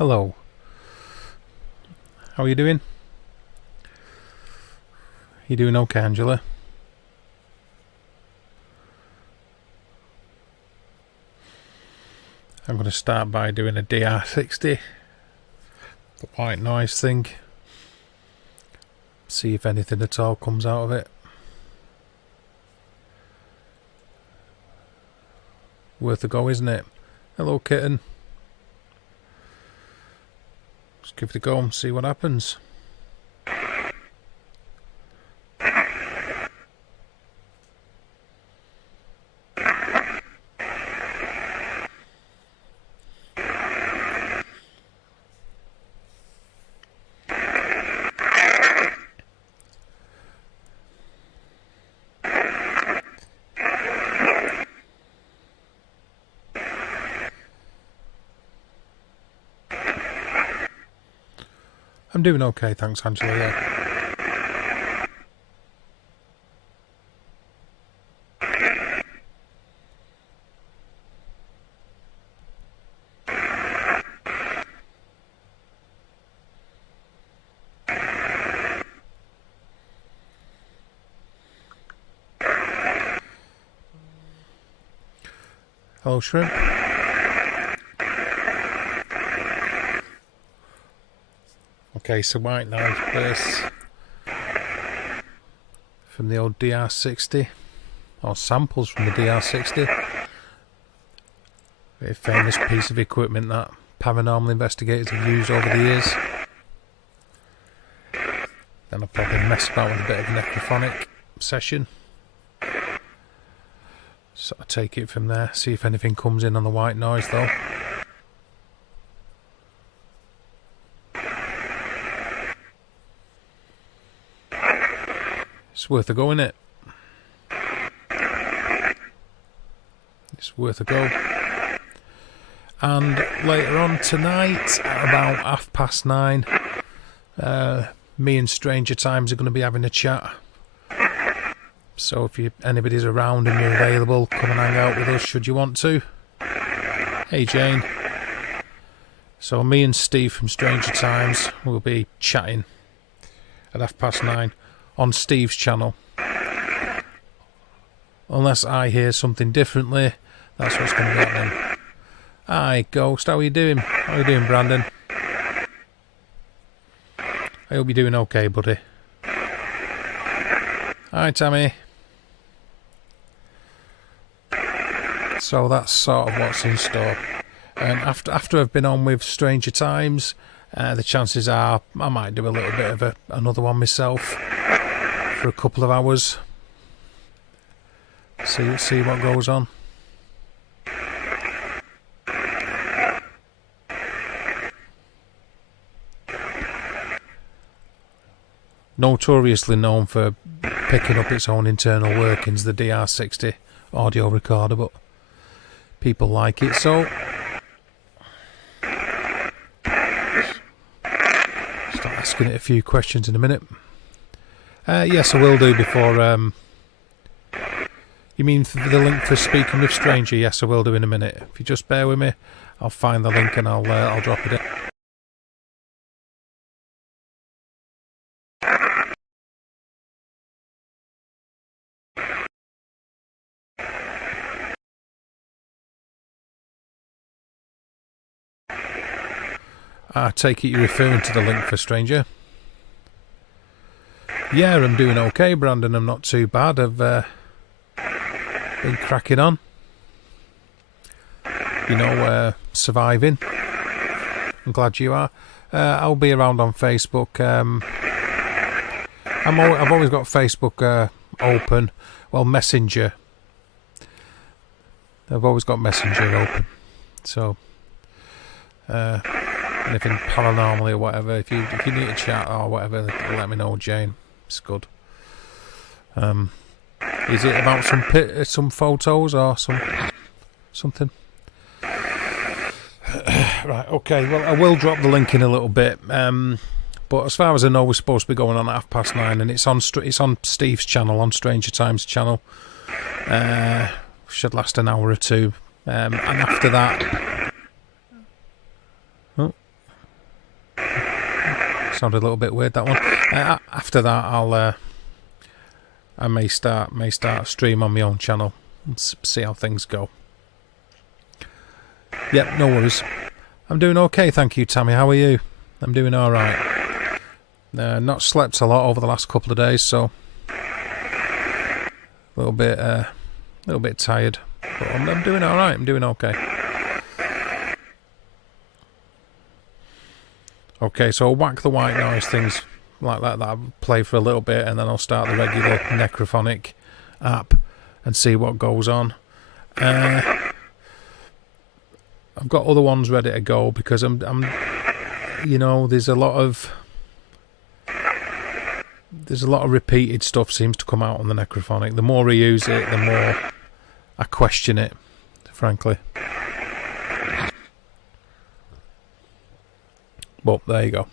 Hello. How are you doing? You doing okay, Angela? I'm going to start by doing a DR60, the white noise thing. See if anything at all comes out of it. Worth a go, isn't it? Hello, kitten. Let's give it a go and see what happens. I'm doing okay, thanks, Angela. Yeah. Hello, Shrimp. Okay, so white noise bursts from the old DR60, or samples from the DR60. Very famous piece of equipment that paranormal investigators have used over the years. Then I'll probably mess about with a bit of an electrophonic session. So I'll take it from there, see if anything comes in on the white noise though. It's worth a go, innit? It's worth a go. And later on tonight, at about 9:30, me and Stranger Times are going to be having a chat. So if anybody's around and you're available, come and hang out with us should you want to. Hey Jane. So me and Steve from Stranger Times will be chatting at 9:30. On Steve's channel. Unless I hear something differently, that's what's going to be happening. Hi, Ghost. How are you doing? How are you doing, Brandon? I hope you're doing okay, buddy. Hi, Tammy. So that's sort of what's in store. And after I've been on with Stranger Times, the chances are I might do a little bit of another one myself. For a couple of hours, see what goes on. Notoriously known for picking up its own internal workings, the DR60 audio recorder, but people like it, so start asking it a few questions in a minute. Yes, I will do before. You mean the link for speaking with Stranger? Yes, I will do in a minute. If you just bear with me, I'll find the link and I'll drop it in. I take it you're referring to the link for Stranger. Yeah, I'm doing okay, Brandon. I'm not too bad. I've been cracking on. You know, surviving. I'm glad you are. I'll be around on Facebook. I've always got Facebook open. Well, Messenger. I've always got Messenger open. So, anything paranormal or whatever. If you need to chat or whatever, let me know, Jane. It's good. Is it about some photos or something? Right, okay. Well, I will drop the link in a little bit. But as far as I know, we're supposed to be going on at 9:30, and it's on Steve's channel, on Stranger Times channel. Should last an hour or two. And after that, Sounded a little bit weird, that one. After that, I may start a stream on my own channel and see how things go. Yep, no worries. I'm doing okay, thank you, Tammy. How are you? I'm doing all right. Not slept a lot over the last couple of days, so a little bit tired. But I'm doing all right. I'm doing okay. Okay, so I'll whack the white noise things like that I'll play for a little bit, and then I'll start the regular Necrophonic app and see what goes on. I've got other ones ready to go because I'm you know, there's a lot of repeated stuff seems to come out on the Necrophonic. The more I use it, the more I question it, frankly. But there you go.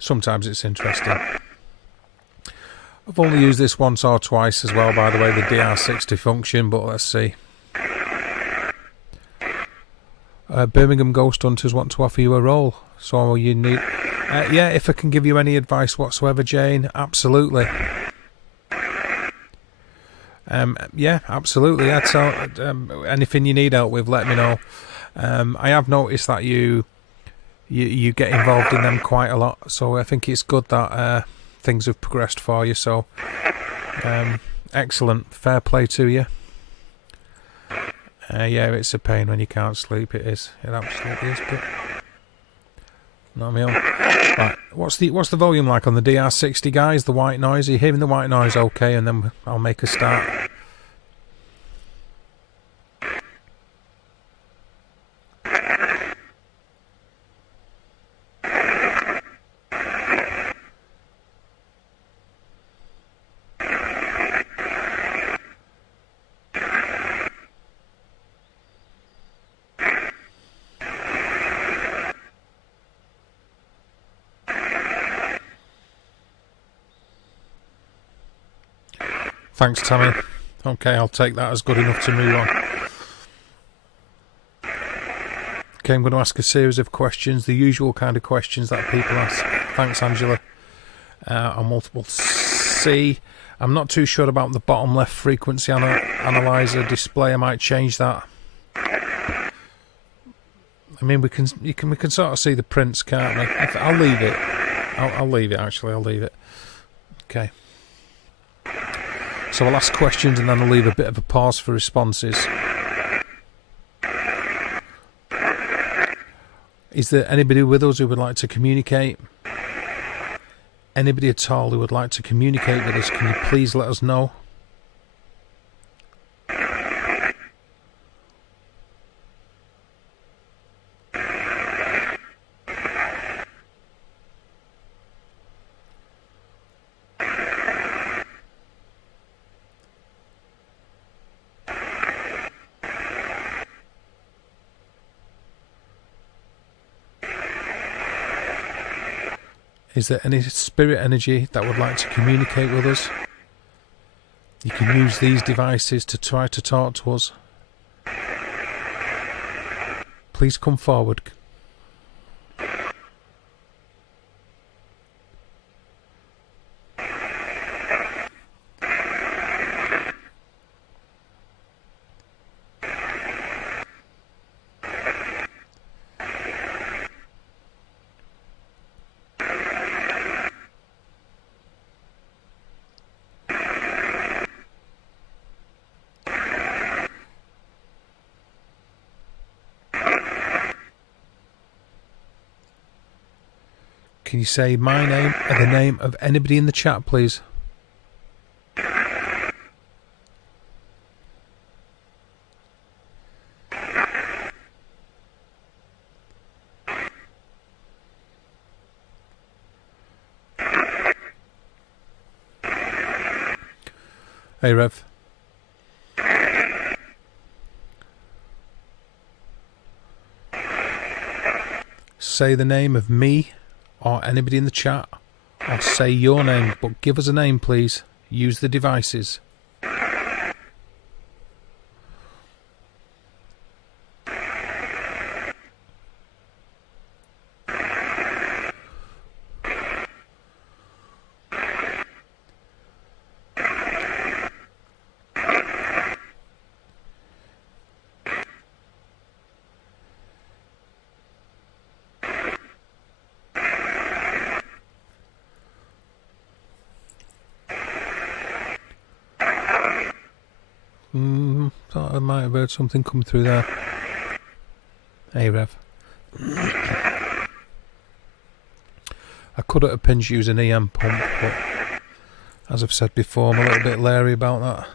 Sometimes it's interesting. I've only used this once or twice as well, by the way, the DR60 function, but let's see. Birmingham Ghost Hunters want to offer you a role, so you need... yeah, if I can give you any advice whatsoever, Jane, absolutely. Yeah, absolutely. Yeah, so, anything you need help with, let me know. I have noticed that you get involved in them quite a lot, so I think it's good that things have progressed for you, so excellent. Fair play to you. Yeah, it's a pain when you can't sleep. It is. It absolutely is. But not me on. Right, what's the volume like on the DR60, guys? The white noise. Are you hearing the white noise? Okay, and then I'll make a start. Thanks, Tammy. Okay, I'll take that as good enough to move on. Okay, I'm going to ask a series of questions, the usual kind of questions that people ask. Thanks, Angela. On multiple C. I'm not too sure about the bottom left frequency analyzer display. I might change that. I mean, we can sort of see the prints, can't we? I'll leave it. I'll leave it. Actually, I'll leave it. Okay. So I'll ask questions and then I'll leave a bit of a pause for responses. Is there anybody with us who would like to communicate? Anybody at all who would like to communicate with us, can you please let us know? Is there any spirit energy that would like to communicate with us? You can use these devices to try to talk to us. Please come forward. Can you say my name and the name of anybody in the chat, please? Hey, Rev. Say the name of me or anybody in the chat, or say your name, but give us a name, please. Use the devices. Thought I might have heard something come through there. Hey, Rev. I could at a pinch use an EM pump, but as I've said before, I'm a little bit leery about that.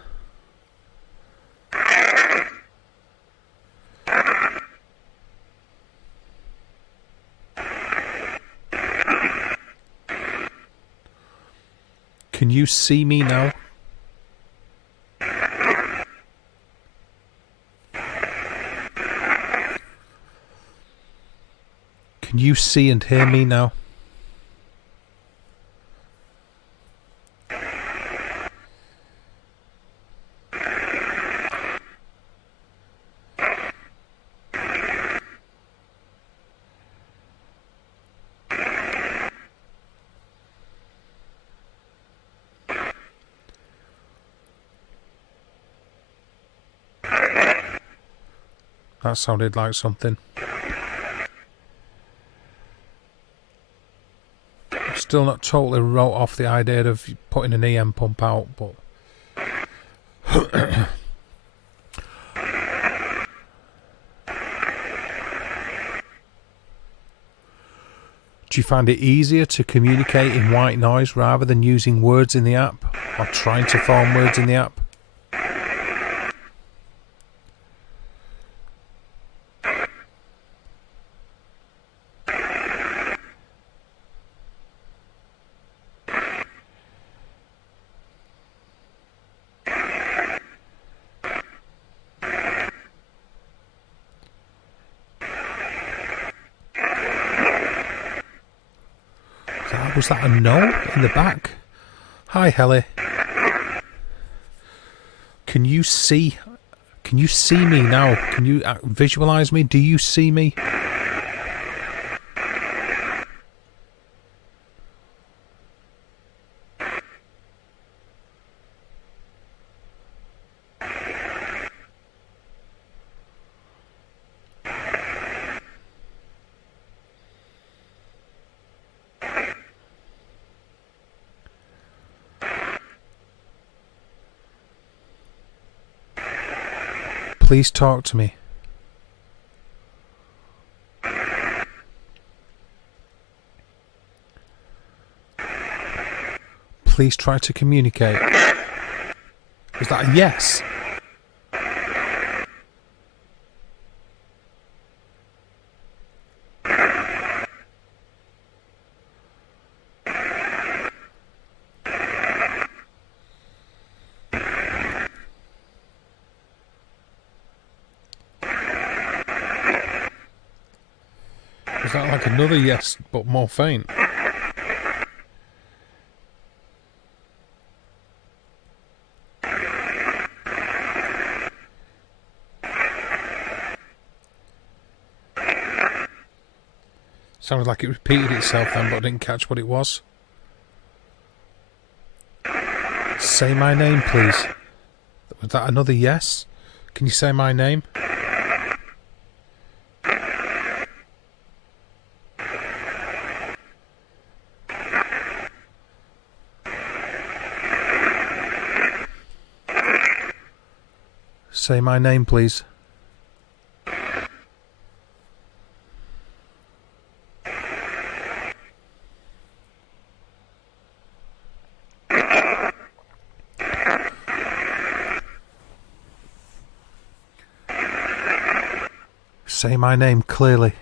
Can you see me now? Can you see and hear me now? That sounded like something. I'm still not totally wrote off the idea of putting an EM pump out, but do you find it easier to communicate in white noise rather than using words in the app, or trying to form words in the app? Was that a no in the back? Hi, Helly. Can you see me now? Can you visualize me? Do you see me? Please talk to me. Please try to communicate. Was that a yes? Is that like another yes, but more faint? Sounded like it repeated itself then, but I didn't catch what it was. Say my name, please. Was that another yes? Can you say my name? Say my name, please. Say my name clearly.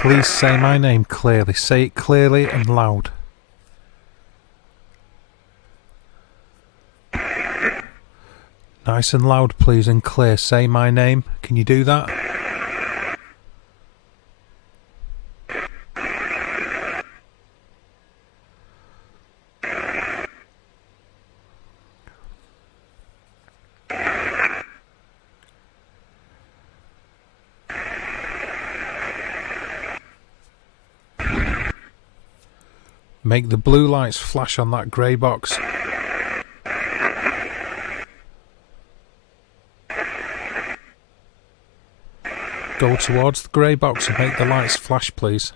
Please say my name clearly. Say it clearly and loud. Nice and loud, please, and clear. Say my name. Can you do that? Make the blue lights flash on that grey box. go towards the grey box and make the lights flash, please?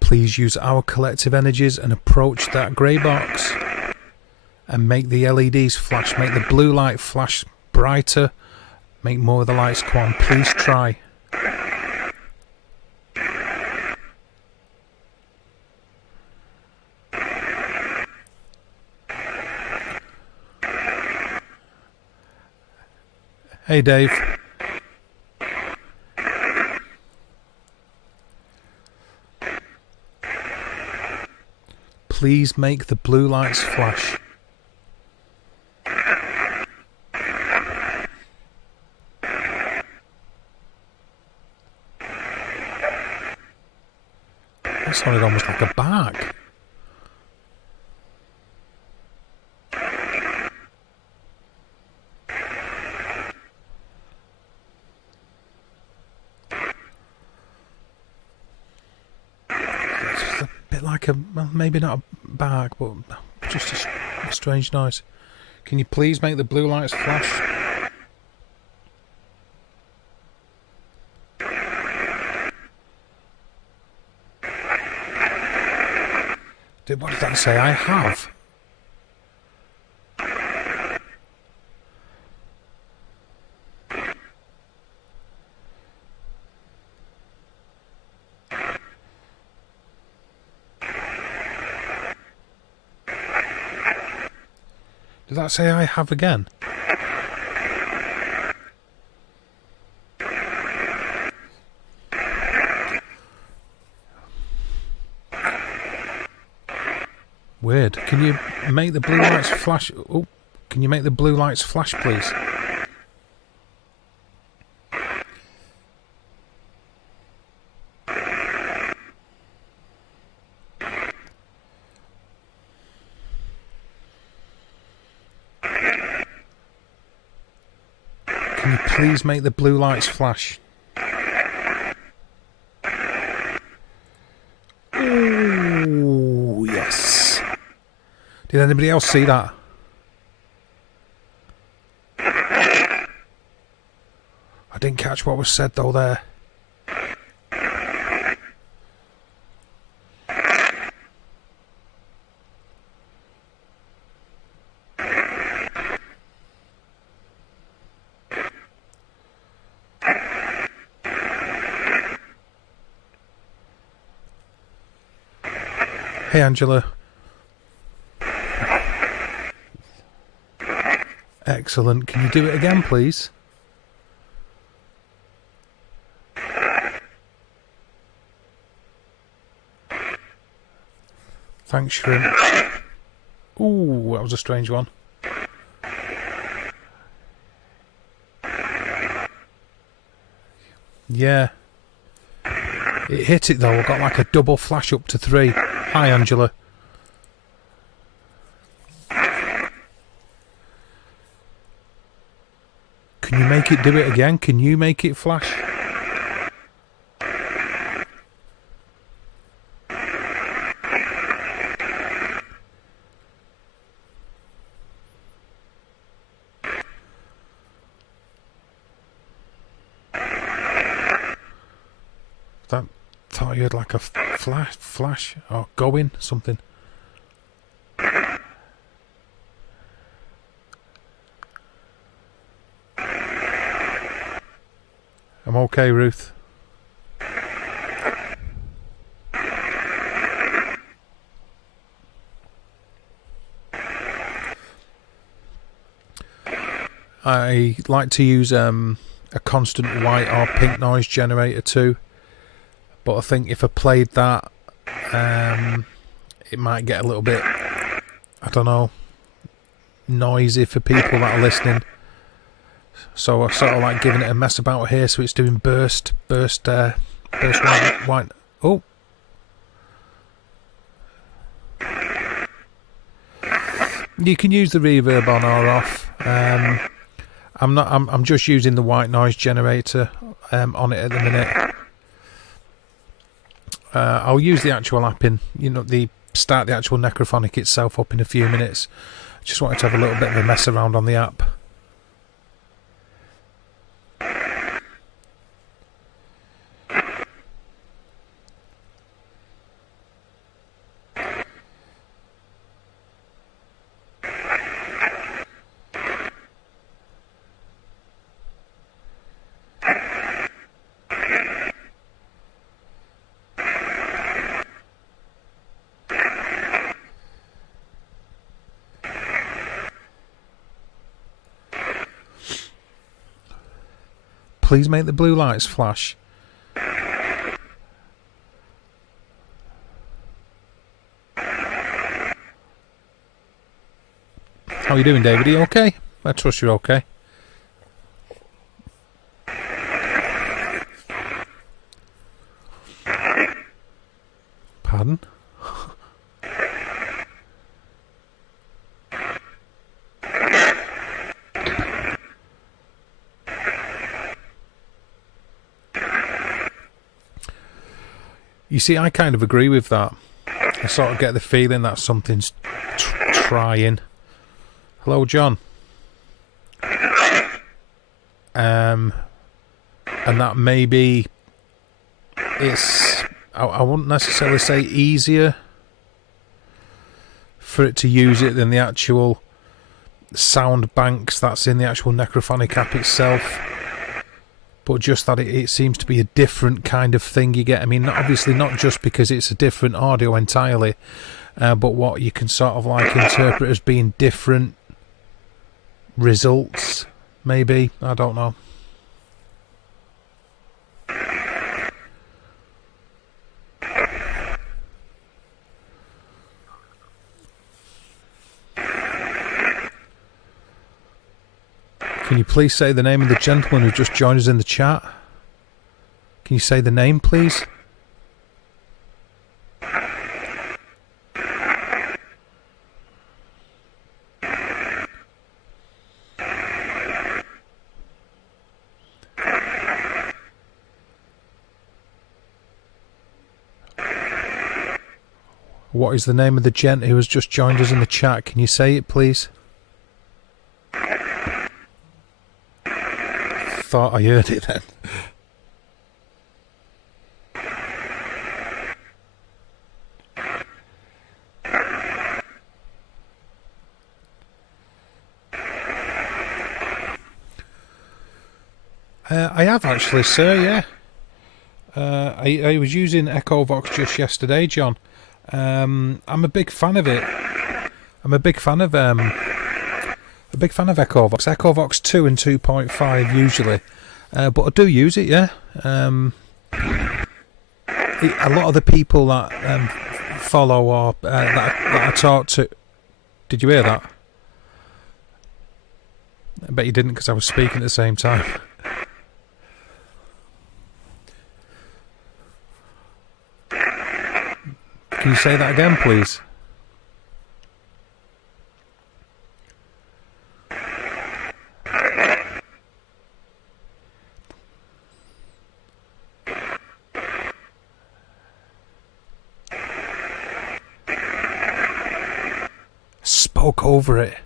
Please use our collective energies and approach that grey box and make the LEDs flash, make the blue light flash brighter, make more of the lights come on. Please try. Hey Dave. Please make the blue lights flash. That sounded almost like a bark. Like a, well, maybe not a bark, but just a strange noise. Can you please make the blue lights flash? What did that say? I have. Did that say I have again? Weird. Can you make the blue lights flash? Oh, can you make the blue lights flash, please? Can you please make the blue lights flash? Ooh, yes. Did anybody else see that? I didn't catch what was said though there. Hey Angela. Excellent. Can you do it again, please? Thanks, Shrimp. Ooh, that was a strange one. Yeah. It hit it though. I got like a double flash up to 3. Hi, Angela. Can you make it do it again? Can you make it flash? That thought you had like a flash or going something. I'm okay, Ruth. I like to use a constant white or pink noise generator too, but I think if I played that, it might get a little bit, I don't know, noisy for people that are listening. So I sort of like giving it a mess about here, so it's doing burst white. Oh. You can use the reverb on or off. I'm just using the white noise generator on it at the minute. I'll use the actual app in, start the actual Necrophonic itself up in a few minutes. Just wanted to have a little bit of a mess around on the app. Please make the blue lights flash. How are you doing, David? Are you okay? I trust you're okay. Pardon? You see, I kind of agree with that. I sort of get the feeling that something's trying. Hello, John. And that maybe it's, I wouldn't necessarily say easier for it to use it than the actual sound banks that's in the actual Necrophonic app itself. But just that it seems to be a different kind of thing you get. I mean, obviously not just because it's a different audio entirely, but what you can sort of like interpret as being different results, maybe. I don't know. Can you please say the name of the gentleman who just joined us in the chat? Can you say the name, please? What is the name of the gent who has just joined us in the chat? Can you say it, please? Thought I heard it then. I have actually, sir, yeah. I was using EchoVox just yesterday, John. I'm a big fan of it. I'm a big fan of EchoVox. EchoVox 2 and 2.5 usually, but I do use it. Yeah. A lot of the people that follow or that I talk to. Did you hear that? I bet you didn't because I was speaking at the same time. Can you say that again, please? Spoke over it.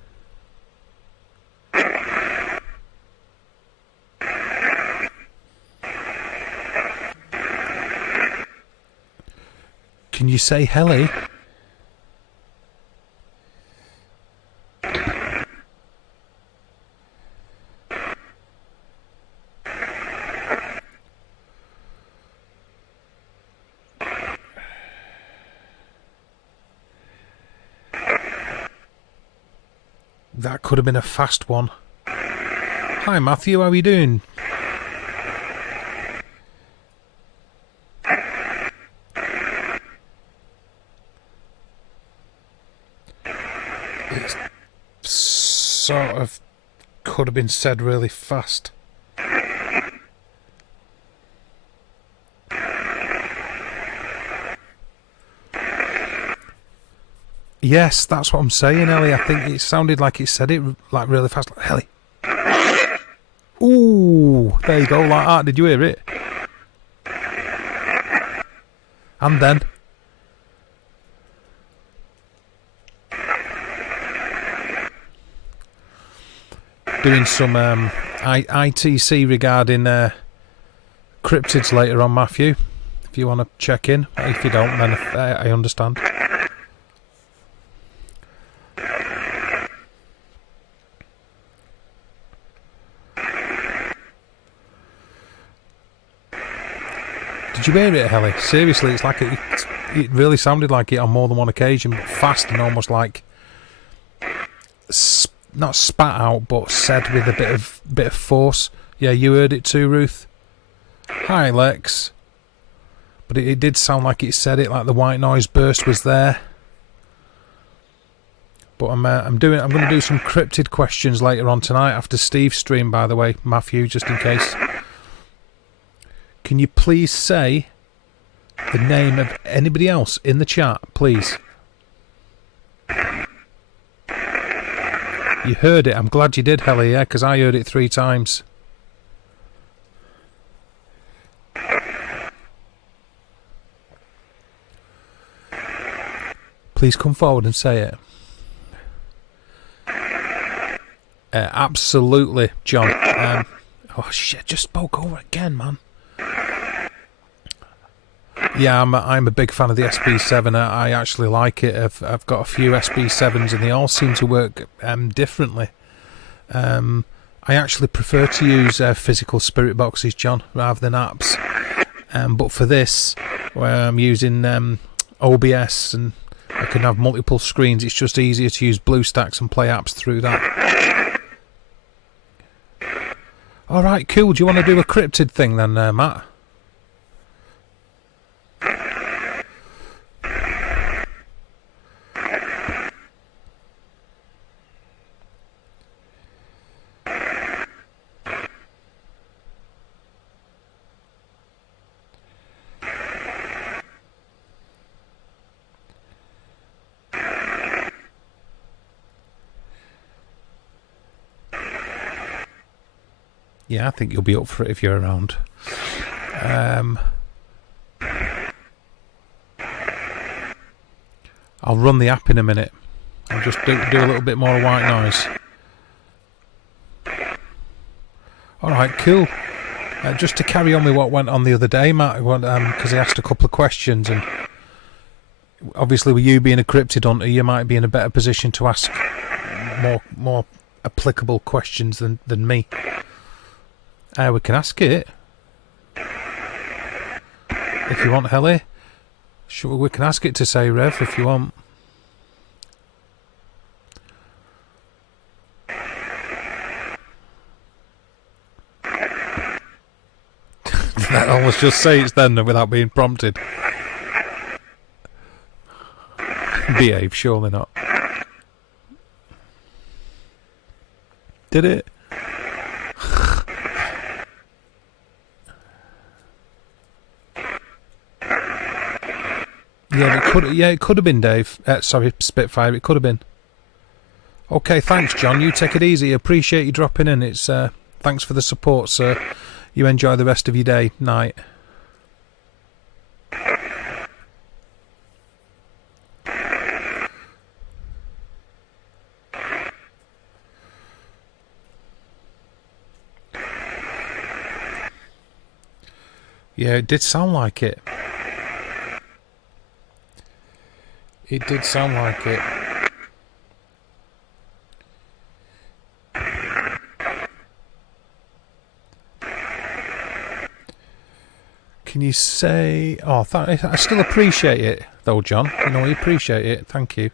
Can you say Helly? That could have been a fast one. Hi Matthew, how are you doing? It sort of could have been said really fast. Yes, that's what I'm saying, Ellie. I think it sounded like it said it like really fast, like Ellie. Whoa! There you go, like that. Did you hear it? And then... doing some ITC regarding cryptids later on, Matthew. If you want to check in. If you don't, then I understand. Did you hear it, Helly? Seriously, it's like it really sounded like it on more than one occasion, but fast and almost like not spat out, but said with a bit of force. Yeah, you heard it too, Ruth. Hi, Lex. But it did sound like it said it, like the white noise burst was there. But I'm going to do some cryptid questions later on tonight after Steve's stream, by the way, Matthew, just in case. Can you please say the name of anybody else in the chat, please? You heard it. I'm glad you did, Helly, yeah, because I heard it 3 times. Please come forward and say it. Absolutely, John. Oh shit! Just spoke over again, man. Yeah, I'm a big fan of the SB7. I actually like it. I've got a few SB7s and they all seem to work differently. I actually prefer to use physical spirit boxes, John, rather than apps. But for this, where I'm using OBS and I can have multiple screens, it's just easier to use BlueStacks and play apps through that. Alright, cool. Do you want to do a cryptid thing then, Matt? Yeah, I think you'll be up for it if you're around. I'll run the app in a minute. I'll just do a little bit more white noise. Alright, cool. Just to carry on with what went on the other day, Matt, because I asked a couple of questions, and obviously with you being a cryptid hunter, you might be in a better position to ask more applicable questions than me. We can ask it. If you want, Helly. Sure, we can ask it to say Rev if you want. That almost just say it's then without being prompted. Behave, surely not. Did it? Yeah, it could have been, Dave. Sorry, Spitfire. It could have been. Okay, thanks, John. You take it easy. Appreciate you dropping in. It's thanks for the support, sir. You enjoy the rest of your day, night. Yeah, it did sound like it. It did sound like it. Can you say... Oh, I still appreciate it, though, John. You know, I appreciate it. Thank you.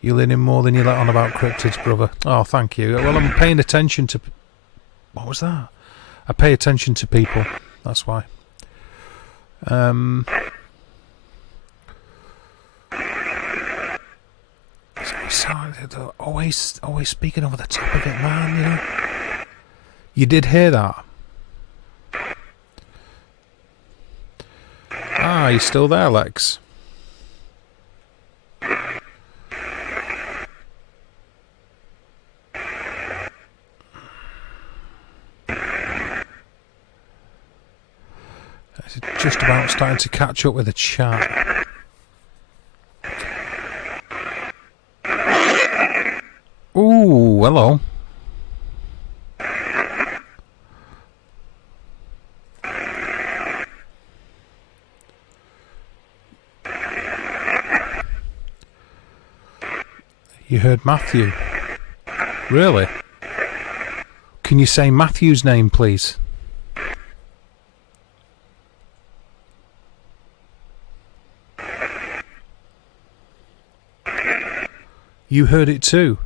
You're learning more than you let on about cryptids, brother. Oh, thank you. Well, I'm paying attention to... What was that? I pay attention to people. That's why. Always speaking over the top of it, man, you know. You did hear that? Ah, you're still there, Lex. Just about starting to catch up with the chat. Ooh, hello. You heard Matthew? Really? Can you say Matthew's name, please? You heard it too?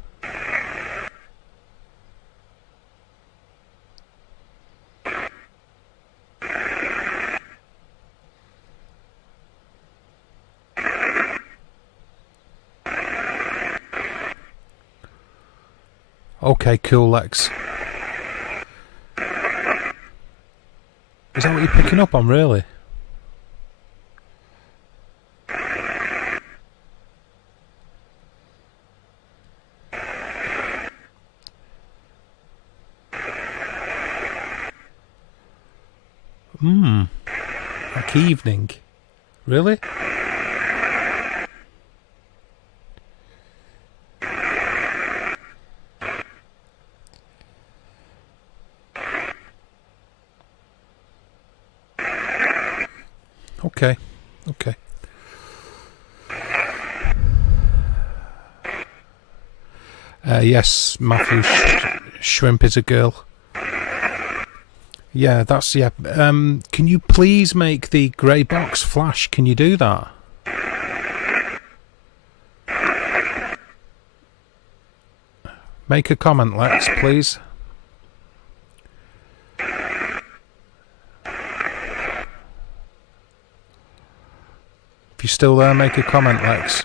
Okay, cool, Lex. Is that what you're picking up on, really? Like evening. Really? Okay. Okay. Yes, Matthew, shrimp is a girl. Yeah, that's, yeah. Can you please make the grey box flash? Can you do that? Make a comment, Lex, please. If you're still there, make a comment, Lex.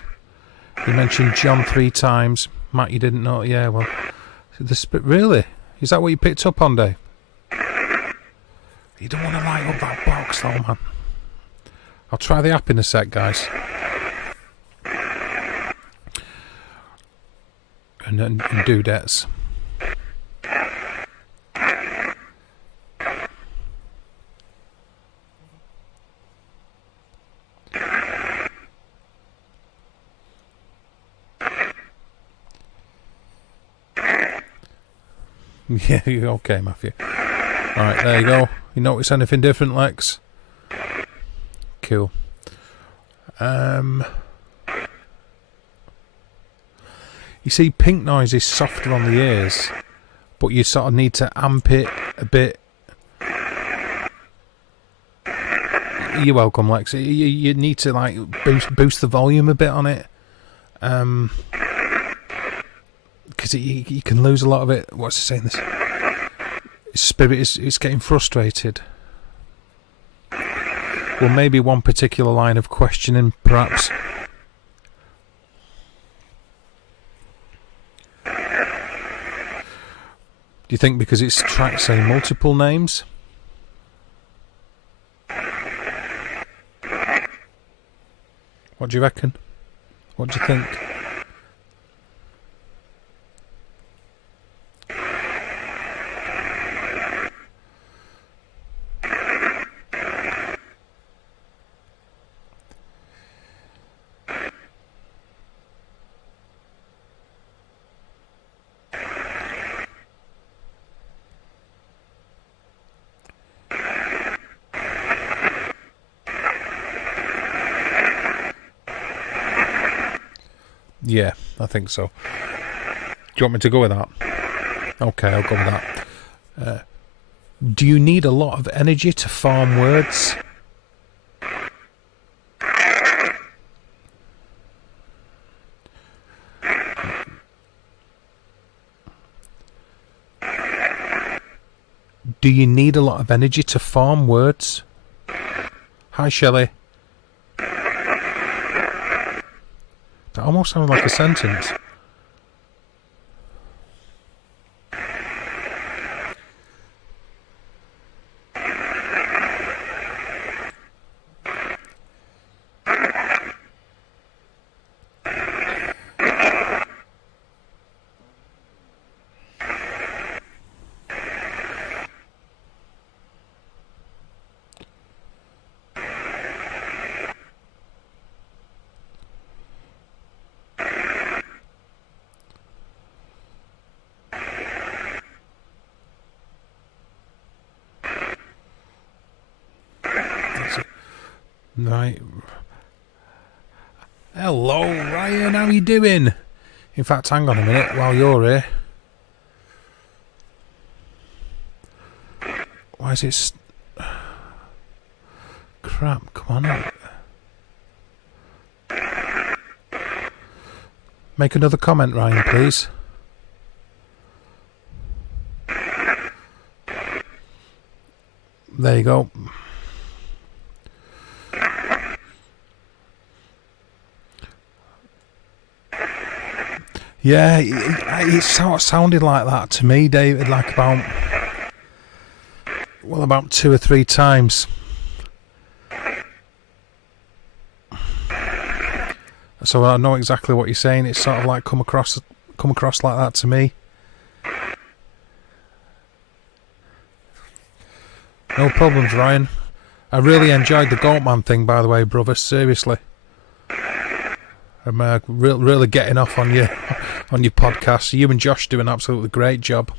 You mentioned John 3 times. Matt, you didn't know. Yeah, well, really? Is that what you picked up on, Dave? You don't want to light up that box, though, man. I'll try the app in a sec, guys. And dudettes. Yeah, you're okay, Matthew. Alright, there you go. You notice anything different, Lex? Cool. You see, pink noise is softer on the ears, but you sort of need to amp it a bit. You're welcome, Lex. You need to like boost the volume a bit on it, because you can lose a lot of it. What's it saying? This spirit is getting frustrated. Well, maybe one particular line of questioning, perhaps. Do you think because it's trying to say multiple names? What do you reckon? What do you think? Yeah, I think so. Do you want me to go with that? Okay, I'll go with that. Do you need a lot of energy to form words? Do you need a lot of energy to form words? Hi, Shelley. That almost sounded like a sentence. Right. Hello, Ryan, how you doing? In fact, hang on a minute while you're here. Why is it... Crap, come on. Make another comment, Ryan, please. There you go. Yeah, it sort of sounded like that to me, David, like about 2 or 3 times. So I know exactly what you're saying. It's sort of like come across like that to me. No problems, Ryan. I really enjoyed the Goatman thing, by the way, brother. Seriously, I'm really getting off on your podcast. You and Josh do an absolutely great job.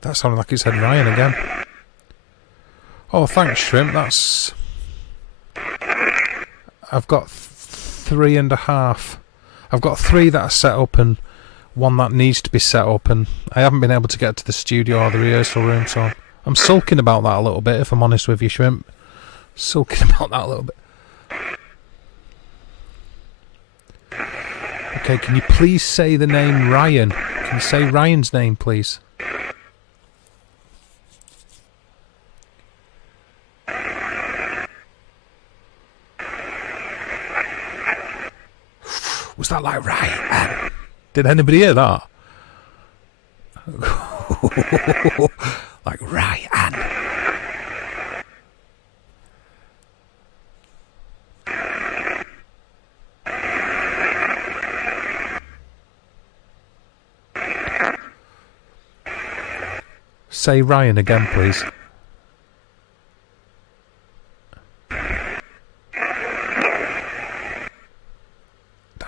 That sounded like it said Ryan again. Oh, thanks, Shrimp. That's... I've got 3.5. I've got 3 that are set up and 1 that needs to be set up, and I haven't been able to get to the studio or the rehearsal room, so I'm sulking about that a little bit, if I'm honest with you, Shrimp. Sulking about that a little bit. Okay, can you please say the name Ryan? Can you say Ryan's name, please? Was that like Ryan? Did anybody hear that? Like Ryan. Say Ryan again, please.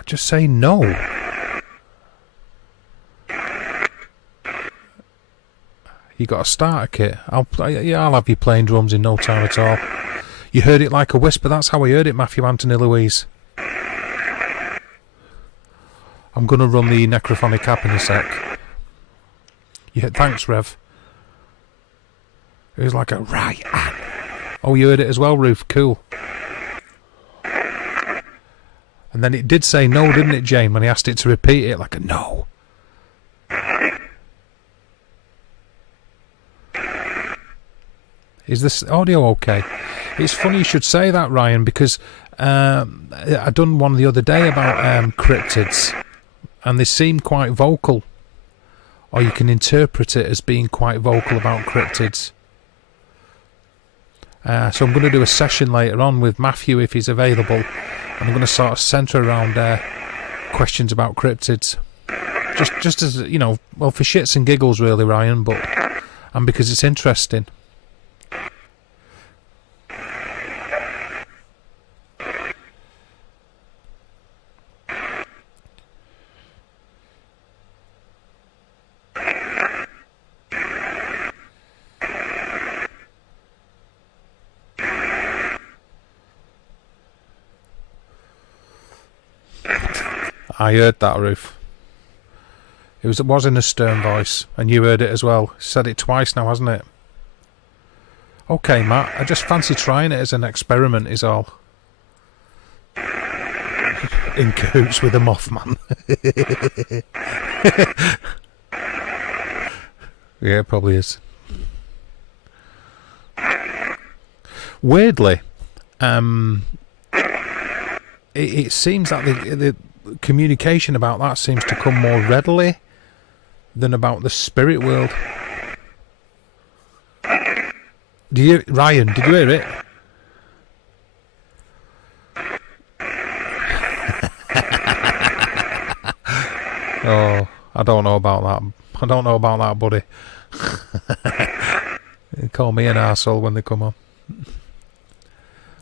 Just say no. You got a starter kit. I'll have you playing drums in no time at all. You heard it like a whisper. That's how I heard it, Matthew Anthony Louise. I'm gonna run the necrophonic app in a sec. Thanks, Rev. It was like a Ryan. Oh, you heard it as well, Ruth. Cool. And then it did say no, didn't it, Jane, when he asked it to repeat it, like a no. Is this audio okay? It's funny you should say that, Ryan, because I done one the other day about cryptids, and they seem quite vocal. Or you can interpret it as being quite vocal about cryptids. So I'm going to do a session later on with Matthew if he's available. And I'm going to sort of centre around questions about cryptids. Just as, you know, well, for shits and giggles really, Ryan, and because it's interesting. I heard that, Ruth. It was in a stern voice, and you heard it as well. Said it twice now, hasn't it? Okay, Matt, I just fancy trying it as an experiment is all. In cahoots with a Mothman. Yeah, it probably is. Weirdly, it seems that the communication about that seems to come more readily than about the spirit world. Ryan, did you hear it? Oh, I don't know about that. I don't know about that, buddy. They call me an arsehole when they come on.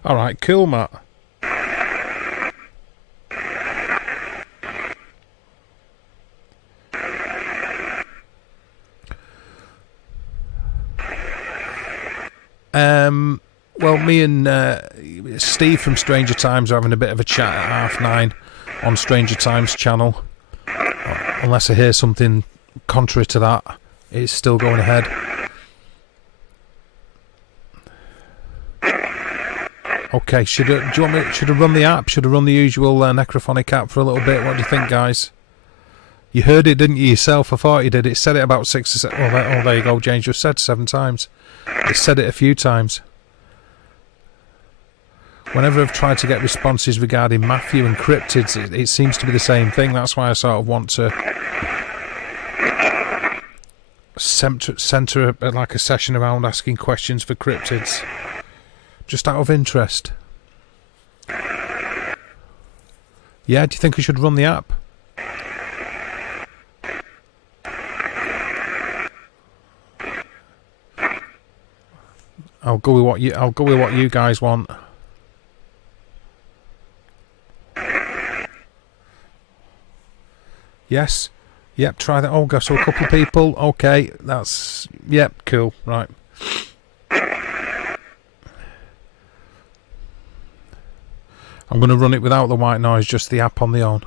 Alright, cool, Matt. Well, me and Steve from Stranger Times are having a bit of a chat at 9:30 on Stranger Times channel. Unless I hear something contrary to that, it's still going ahead. Okay, should I run the app? Should I run the usual necrophonic app for a little bit? What do you think, guys? You heard it, didn't you, yourself? I thought you did. It said it about 6 or 7. Oh, there you go. James just said 7 times. It said it a few times. Whenever I've tried to get responses regarding Matthew and cryptids, it seems to be the same thing. That's why I sort of want to centre like a session around asking questions for cryptids, just out of interest. Yeah, do you think I should run the app? I'll go with what you guys want. Yes. Yep, try that. Oh, so a couple of people. Okay, that's... Yep, cool. Right. I'm going to run it without the white noise, just the app on the own.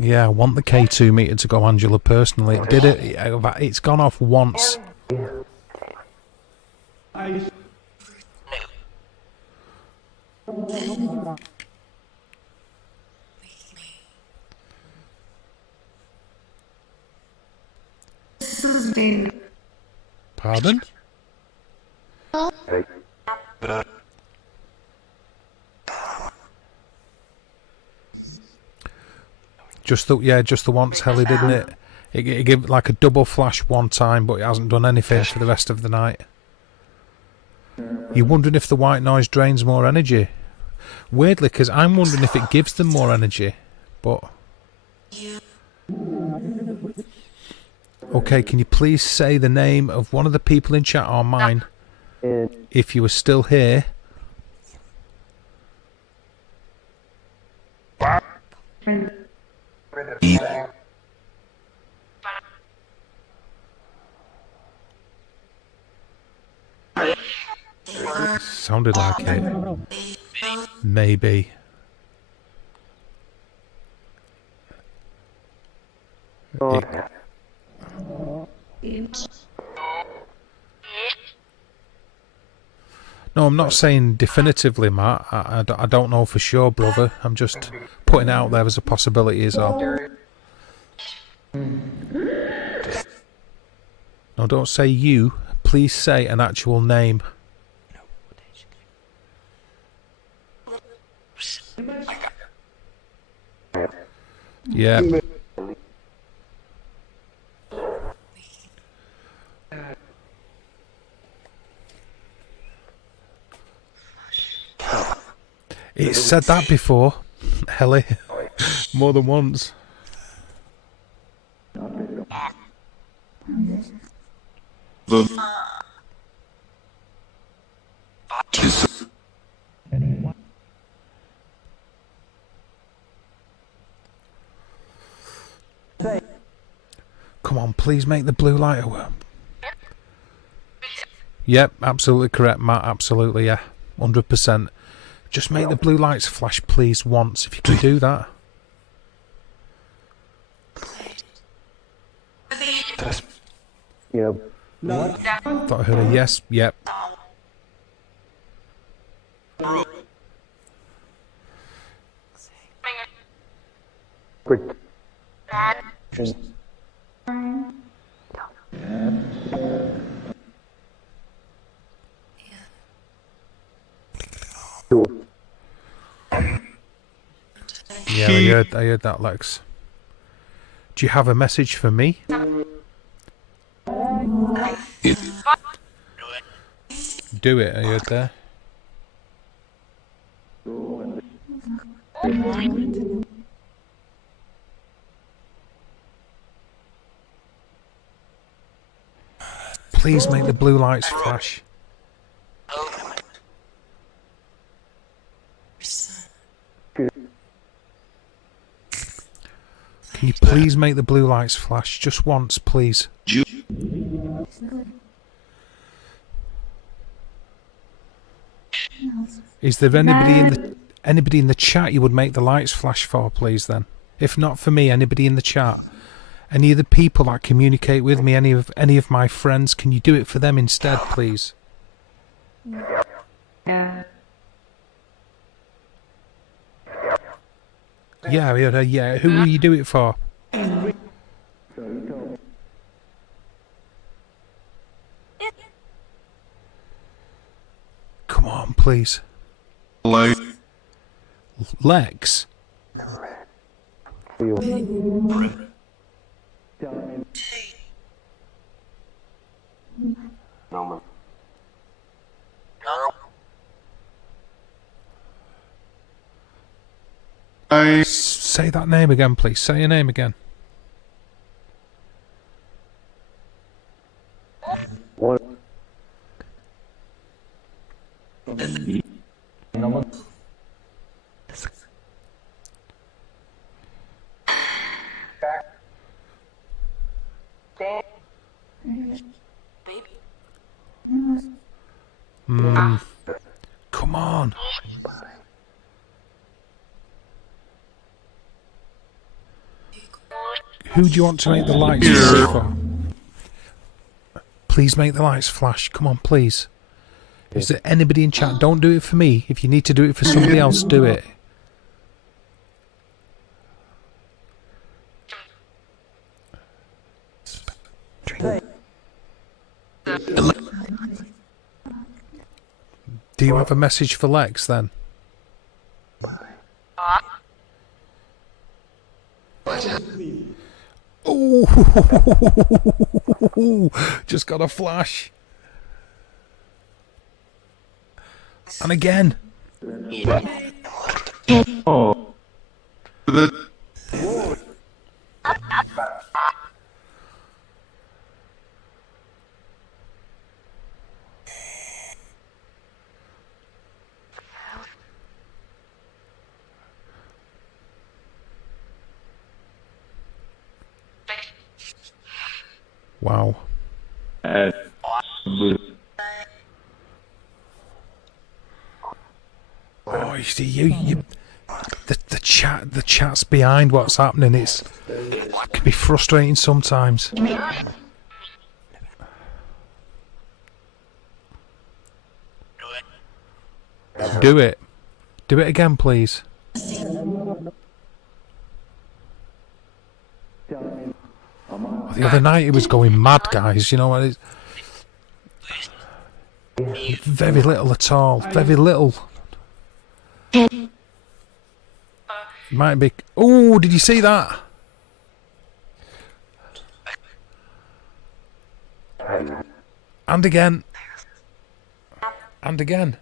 Yeah, I want the K2 meter to go, Angela, personally. It did it. It's gone off once. Pardon? Just the once, Helly, didn't it? It gave like a double flash one time, but it hasn't done anything for the rest of the night. You're wondering if the white noise drains more energy? Weirdly, because I'm wondering if it gives them more energy, but... Okay, can you please say the name of one of the people in chat or mine, if you were still here? Sounded like it. Maybe. No, I'm not saying definitively, Matt. I don't know for sure, brother. I'm just putting it out there as a possibility is all. No, don't say you. Please say an actual name. Yeah. It's said that before, Helly. More than once. Come on, please make the blue light away. Yep, absolutely correct, Matt. Absolutely, yeah. 100%. Just make the blue lights flash, please, once, if you can do that. Yep. Thought I heard a yes. Yep. Quick. Yeah, I heard that, Lex. Do you have a message for me? Do it, I heard there. Please make the blue lights flash. Can you please make the blue lights flash just once, please? Is there anybody in the chat you would make the lights flash for, please? Then, if not for me, anybody in the chat, any of the people that communicate with me, any of my friends, can you do it for them instead, please? Yeah, yeah. Who will you do it for? Come on, please. Lex? Say that name again, please. Say your name again. Come on. Who do you want to make the lights flash for? Please make the lights flash. Come on, please. Is there anybody in chat? Don't do it for me. If you need to do it for somebody else, do it. Do you have a message for Lex then? Oh, just got a flash. And again. Oh. Wow. Oh, you see, the chat's behind what's happening. It can be frustrating sometimes. Do it again, please. The other night it was going mad, guys. You know what? It's very little at all. Very little. Might be. Oh, did you see that? And again. And again.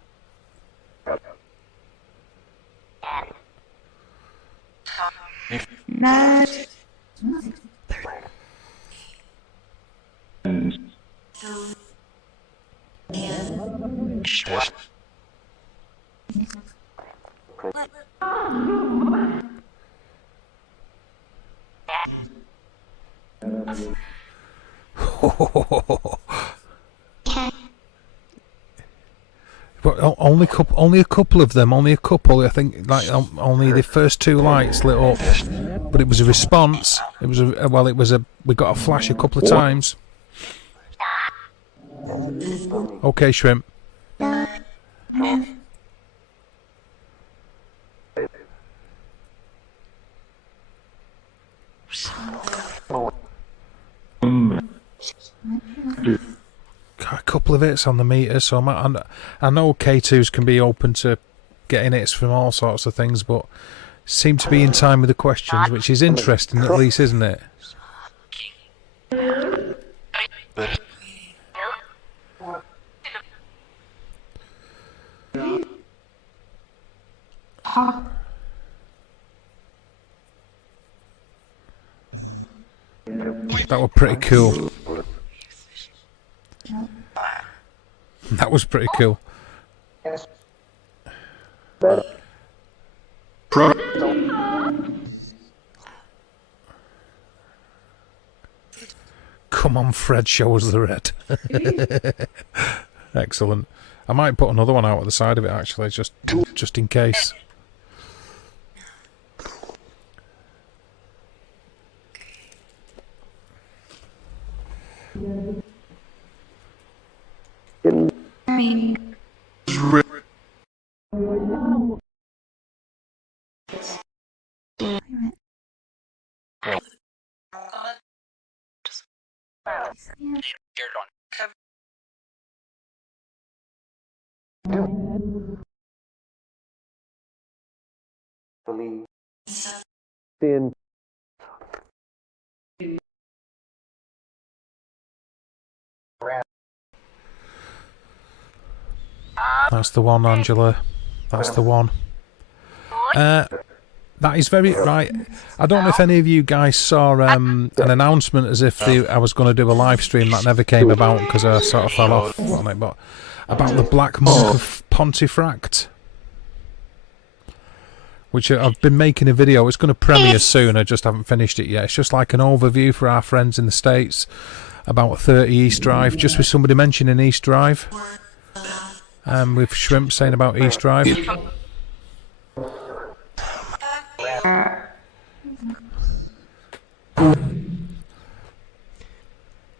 But only a couple of them. Only a couple. I think like only the first two lights lit up. But it was a response. It was we got a flash a couple of times. Okay, Shrimp. Got a couple of hits on the meter, so I know K2s can be open to getting hits from all sorts of things, but seem to be in time with the questions, which is interesting at least, isn't it? That was pretty cool. That was pretty cool. Come on, Fred, show us the red. Excellent. I might put another one out at the side of it, actually, just in case. Seeing That's the one, Angela. That's the one. That is very right. I don't know if any of you guys saw an announcement as if I was going to do a live stream that never came about because I sort of fell off on it, but about the Black Monk of Pontefract, which I've been making a video. It's going to premiere soon. I just haven't finished it yet. It's just like an overview for our friends in the States about 30 East Drive, just with somebody mentioning East Drive, with Shrimp saying about East Drive.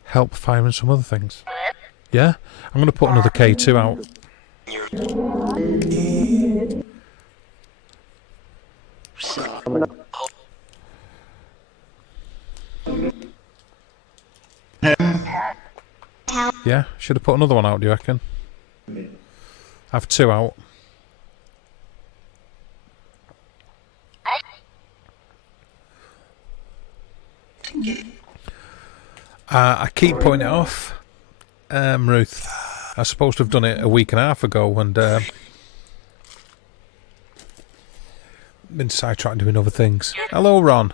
Help firing some other things. Yeah? I'm going to put another K2 out. Yeah? Should have put another one out, do you reckon? Have two out. I keep putting it off, Ruth. I was supposed to have done it a week and a half ago and been sidetracked doing other things. Hello, Ron.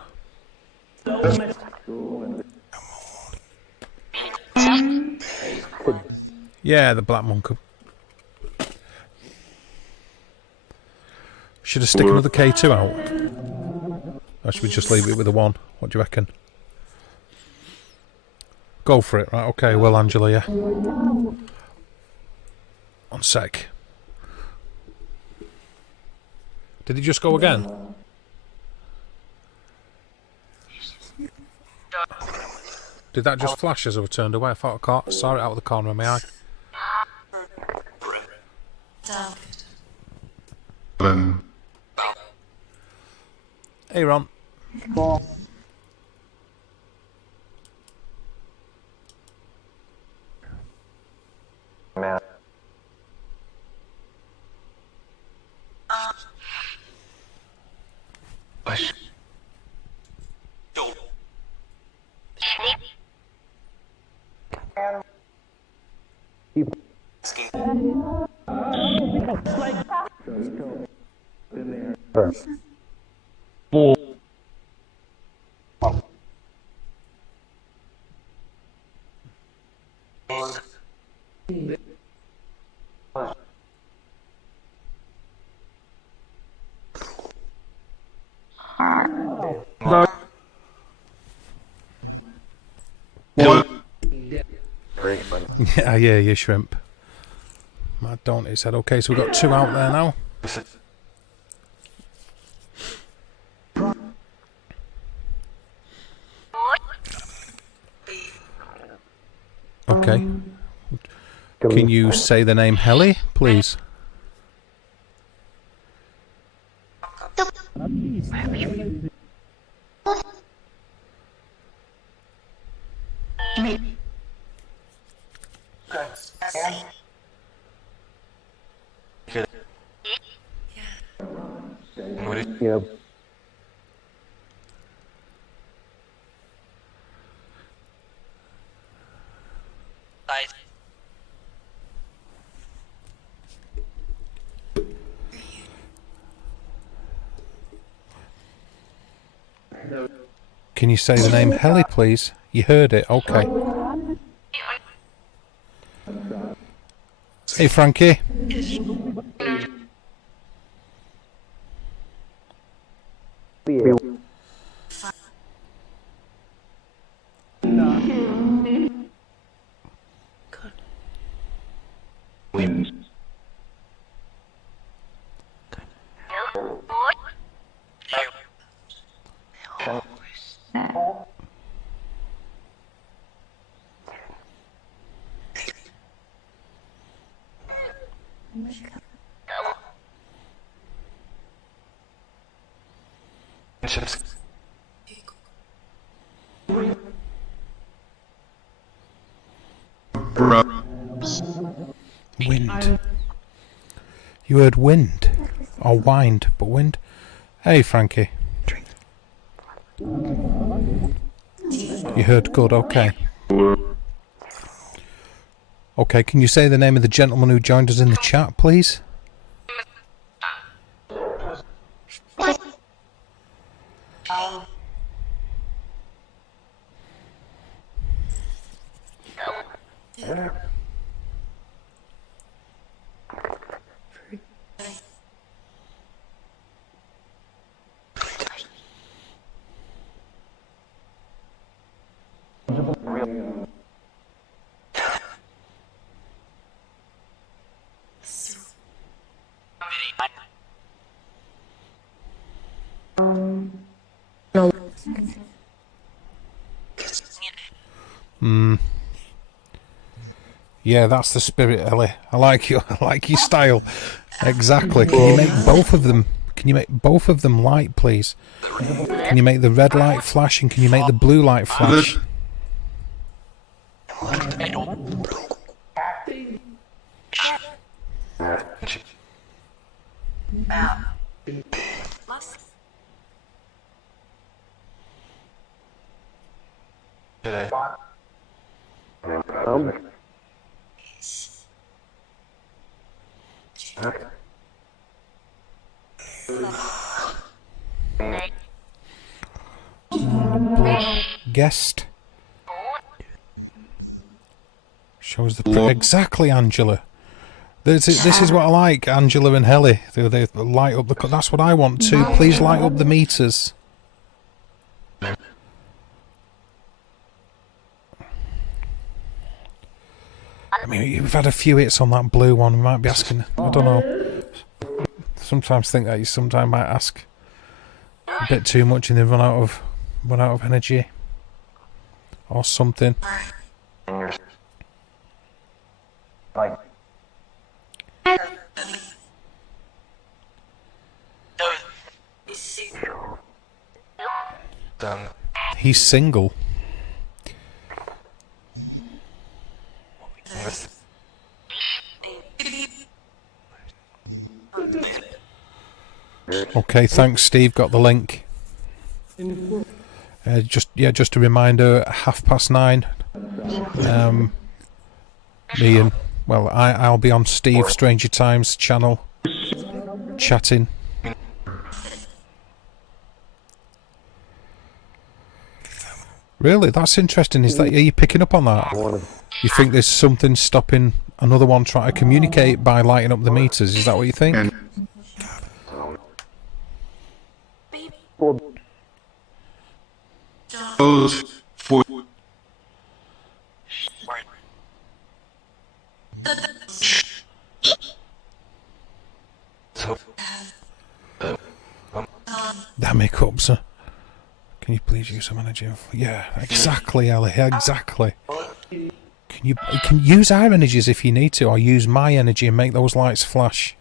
Yeah, the Black Monk. Should I stick another K2 out? Or should we just leave it with the one? What do you reckon? Go for it, right? Okay, well, Angela, yeah. 1 sec. Did it just go again? Did that just flash as I turned away? I thought I saw it out of the corner of my eye. Hey, Ron. Yeah, yeah, you Shrimp. I don't. He said, okay, so we've got two out there now. Okay. Can you say the name Helly, please? you know, Can you say the name Helly, please? You heard it, okay. Hey, Frankie. Wind. You heard wind. Or wind, but wind. Hey, Frankie. You heard good, okay. Okay, can you say the name of the gentleman who joined us in the chat, please? Yeah, that's the spirit, Ellie. I like you. I like your style. Exactly. Can you make both of them? Can you make both of them light, please? Can you make the red light flash and can you make the blue light flash? Guest shows the exactly, Angela. This is what I like, Angela and Helly. They light up the. That's what I want too. Please light up the meters. I mean, you've had a few hits on that blue one. We might be asking. I don't know. Sometimes think that you sometimes might ask a bit too much and they run out of energy or something. He's single. Okay, thanks, Steve. Got the link. Just a reminder. 9:30. Me and I'll be on Steve Stranger Times channel, chatting. Really, that's interesting. Are you picking up on that? You think there's something stopping another one trying to communicate by lighting up the meters? Is that what you think? Damn hiccups. Can you please use some energy? Yeah, exactly, Ellie. Exactly. You can use our energies if you need to, or use my energy and make those lights flash.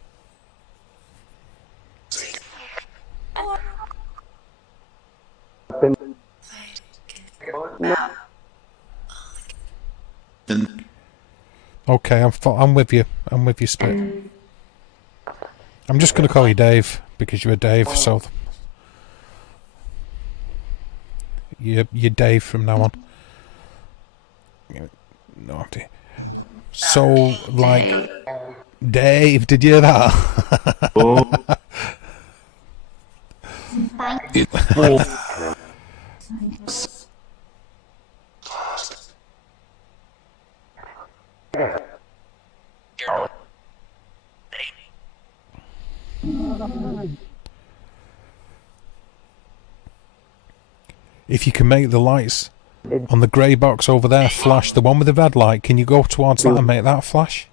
Okay, I'm with you. I'm with you, Spit. I'm just going to call you Dave because you're a Dave. So you're Dave from now on. No, so like Dave, did you hear that? If you can make the lights on the grey box over there flash, the one with the red light, can you go towards that and make that flash?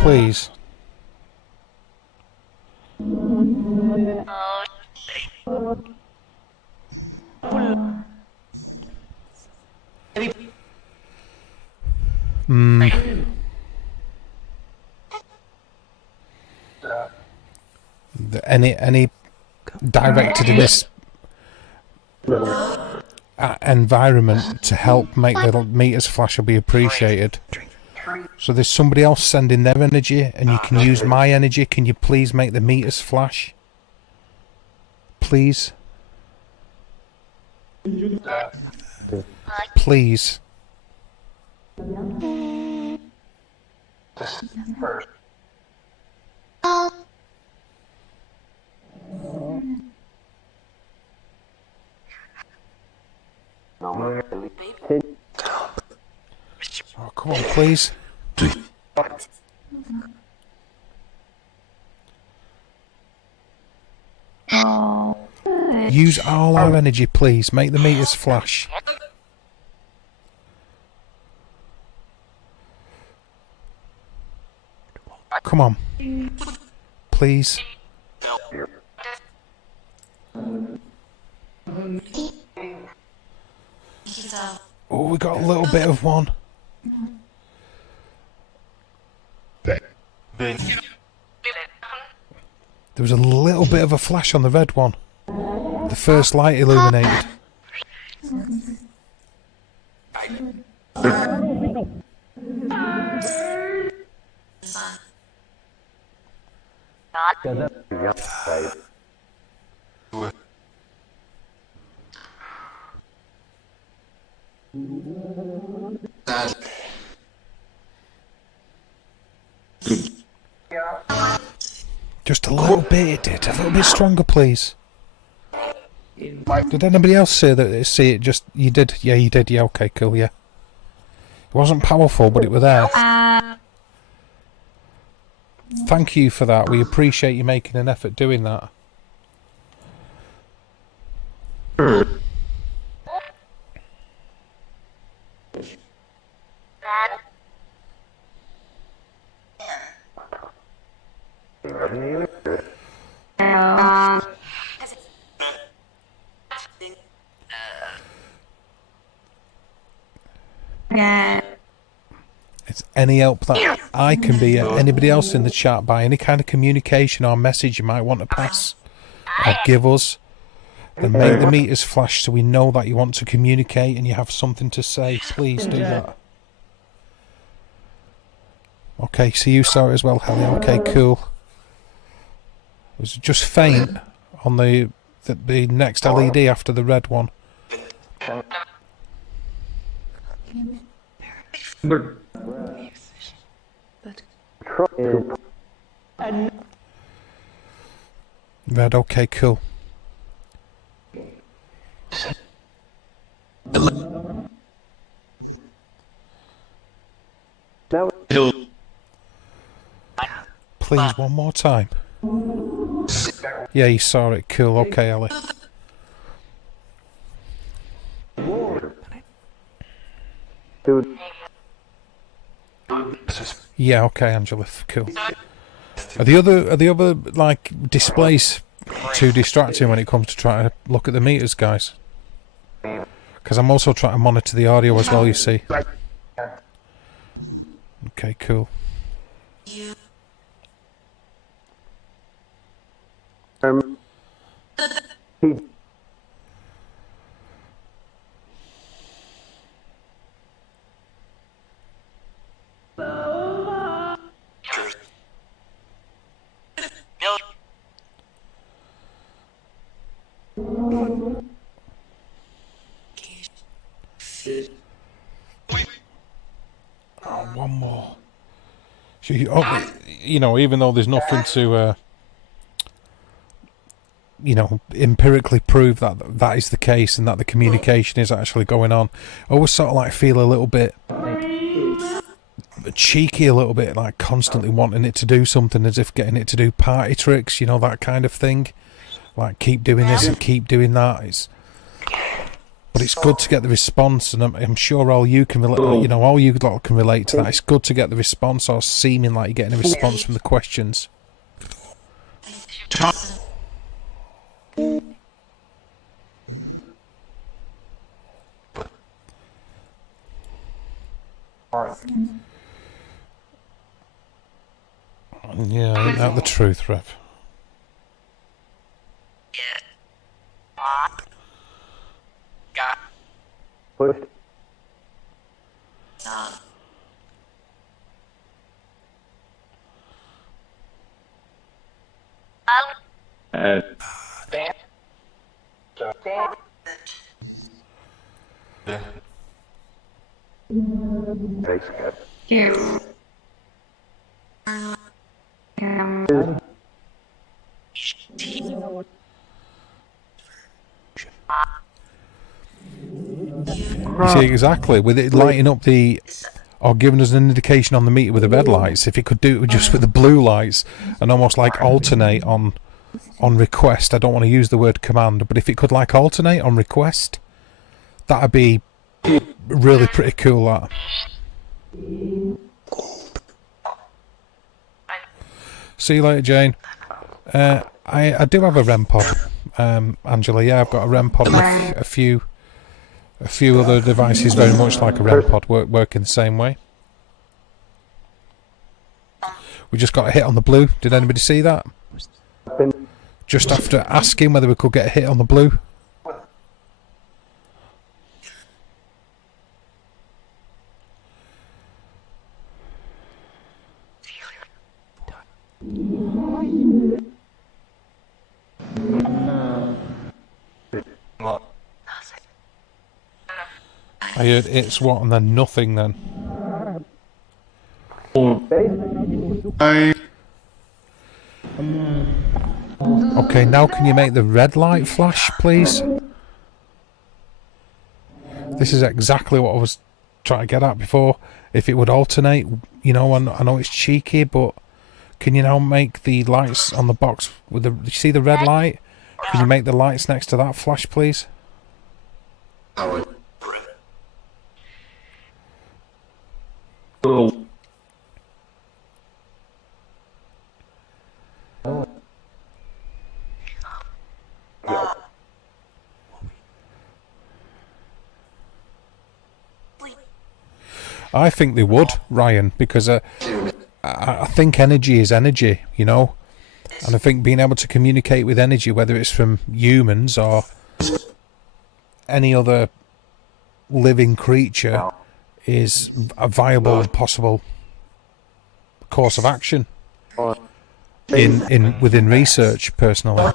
Please. Any directed in this environment to help make the meters flash will be appreciated. So there's somebody else sending their energy and you can use my energy. Can you please make the meters flash? Please. Please. Oh, come on, please. Use all our energy, please. Make the meters flash. Come on. Please. Oh, we got a little bit of one. There was a little bit of a flash on the red one. The first light illuminated. Just a little bit, it did. A little bit stronger, please. Did anybody else see it? Just you did? Yeah, you did. Yeah, okay, cool. Yeah, it wasn't powerful, but it was there. Thank you for that. We appreciate you making an effort doing that. It's any help that I can be, anybody else in the chat, by any kind of communication or message you might want to pass or give us, then make the meters flash so we know that you want to communicate and you have something to say. Please do that. Okay, see you saw it as well, Helly. Okay, cool. It was just faint on the next LED after the red one. Red, okay, cool. Please, one more time. Yeah, you saw it. Cool. Okay, Ellie. Yeah, okay, Angela. Cool. Are the other like displays too distracting when it comes to trying to look at the meters, guys? Because I'm also trying to monitor the audio as well, you see. Okay, cool. So you know, even though there's nothing to, you know, empirically prove that that is the case and that the communication is actually going on, I always sort of like feel a little bit cheeky, a little bit like constantly wanting it to do something, as if getting it to do party tricks, you know, that kind of thing. Like, keep doing this and keep doing that. But it's good to get the response, and I'm sure all you can relate, you know, all you lot can relate to that. It's good to get the response, or seeming like you're getting a response from the questions. Yeah, ain't that the truth, Rev? Push. Thanks, Kat. You see, exactly, with it lighting up the, or giving us an indication on the meter with the red lights, if it could do it just with the blue lights and almost like alternate on request. I don't want to use the word command, but if it could like alternate on request, that'd be really pretty cool, that. See you later, Jane. I do have a REM pod, Angela. Yeah, I've got a REM pod and a few other devices very much like a REM pod working the same way. We just got a hit on the blue. Did anybody see that? Just after asking whether we could get a hit on the blue. I heard it's what and then nothing then. Okay, now can you make the red light flash, please? This is exactly what I was trying to get at before. If it would alternate, you know, I know it's cheeky, but can you now make the lights on the box with the, you see the red light? Can you make the lights next to that flash, please? I think they would, Ryan, because I think energy is energy, you know, and I think being able to communicate with energy, whether it's from humans or any other living creature, is a viable and possible course of action within research, personally.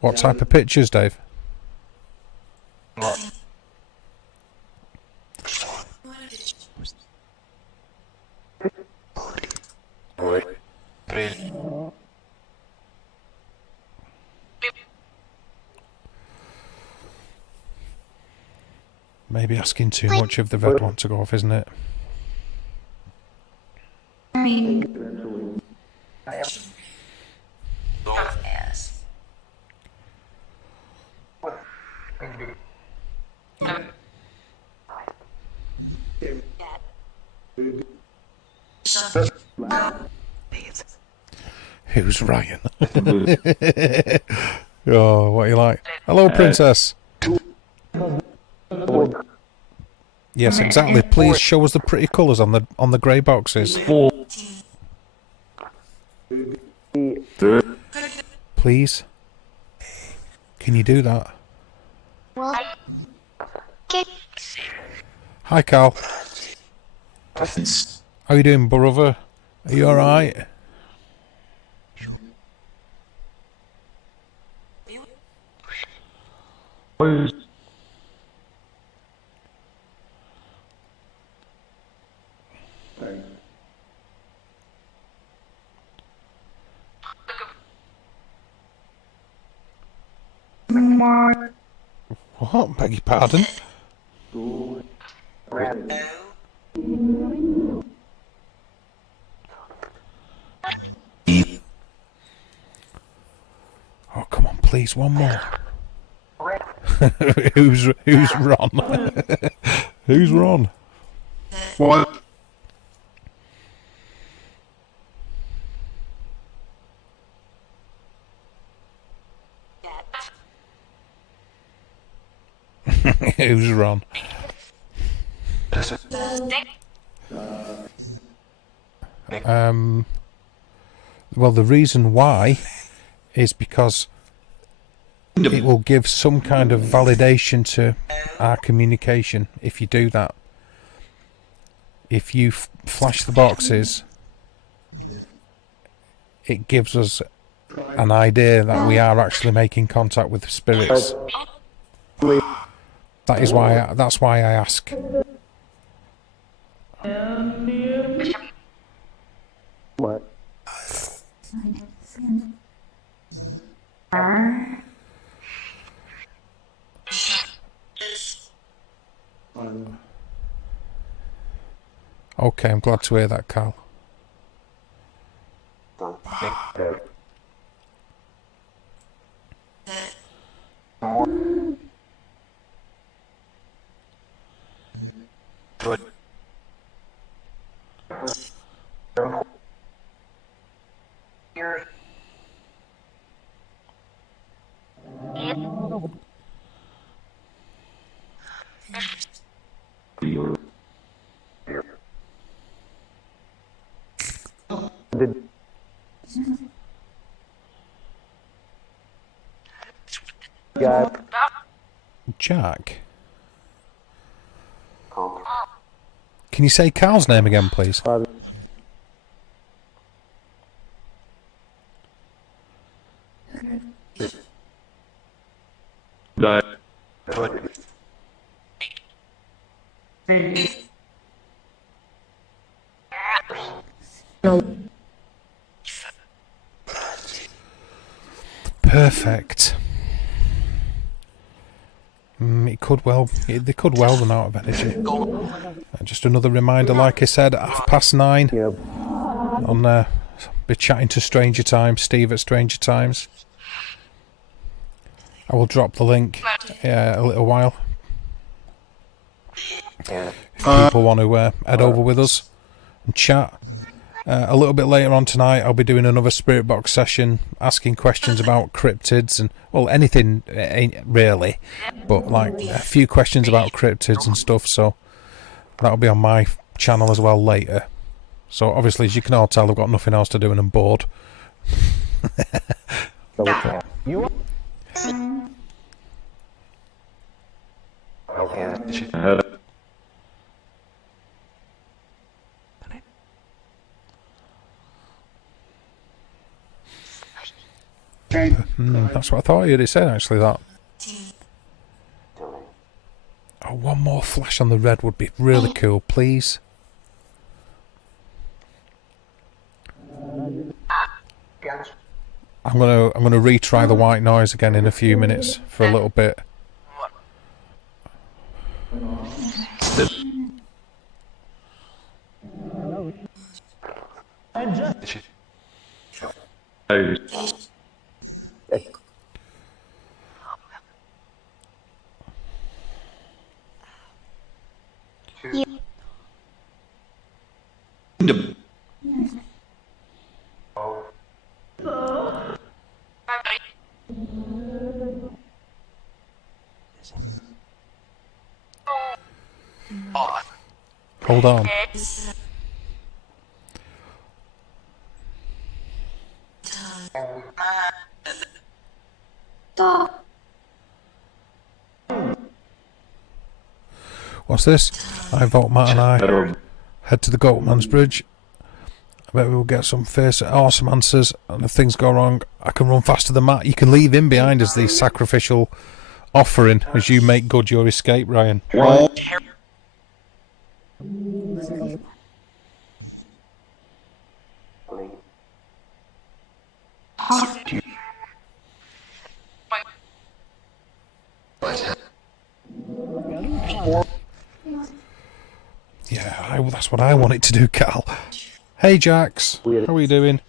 What type of pictures, Dave? Maybe asking too much of the red one to go off, isn't it? Who's Ryan? Oh, what are you like? Hello, princess. Yes, exactly. Please show us the pretty colours on the grey boxes. Please. Can you do that? Hi, Carl. How you doing, brother? Are you alright? What? Beg your pardon? Oh, come on, please, one more. Who's Ron? Who's Ron? What? Who's Ron? Well, the reason why is because it will give some kind of validation to our communication if you do that. If you flash the boxes, it gives us an idea that we are actually making contact with spirits. That is why. That's why I ask. What? Okay, I'm glad to hear that, Carl. Okay. Good. Did guy Jack? Can you say Carl's name again, please? Perfect. It could well. They could well run out of energy. Just another reminder, like I said, at 9:30 Yep. on be chatting to Stranger Times, Steve at Stranger Times. I will drop the link a little while. Yeah. If people want to head over with us and chat. A little bit later on tonight, I'll be doing another Spirit Box session, asking questions about cryptids and, well, anything really, but like a few questions about cryptids and stuff. So that'll be on my channel as well later. So obviously, as you can all tell, I've got nothing else to do and I'm bored. You That's what I thought you'd said, actually, that. Oh, one more flash on the red would be really cool, please. I'm gonna retry the white noise again in a few minutes for a little bit. Hold on. What's this? I vote Matt and I head to the Goatman's Bridge. I bet we will get some awesome answers, and if things go wrong, I can run faster than Matt. You can leave him behind as the sacrificial offering as you make good your escape, Ryan. Yeah, that's what I want it to do, Cal. Hey, Jax. How are you doing?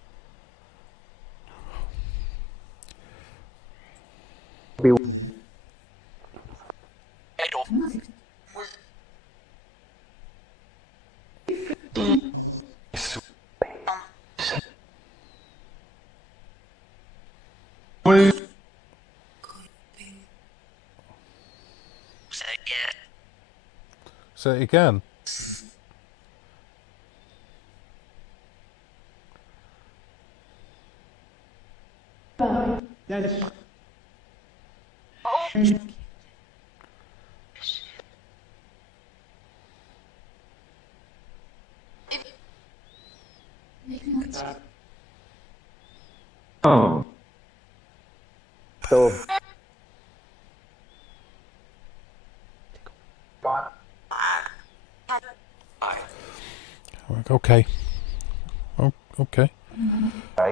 Say it again. Oh. So. Okay. Oh, okay.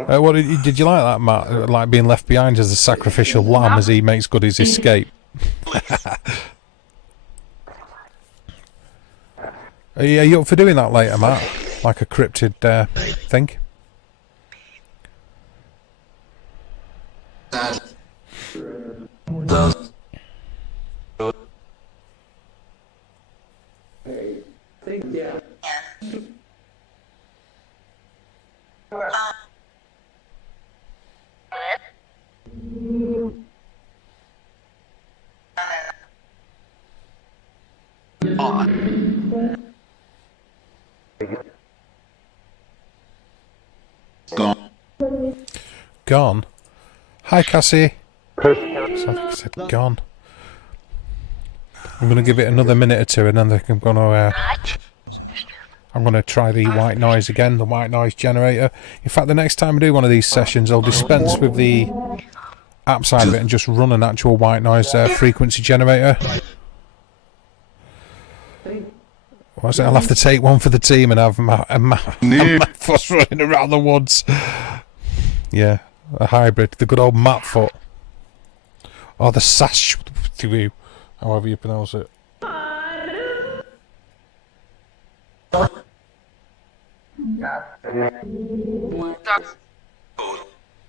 What did you like that, Matt? Like being left behind as the sacrificial lamb as he makes good his escape. Are you up for doing that later, Matt? Like a cryptid thing? Gone? Hi, Cassie. So I think I said gone. I'm going to give it another minute or two and then I'm going to try the white noise again, the white noise generator. In fact, the next time I do one of these sessions, I'll dispense with the app side of it and just run an actual white noise frequency generator. What's it? I'll have to take one for the team and have Matt Foot running around the woods. Yeah, a hybrid, the good old Matt Foot. Or the Sash, however you pronounce it.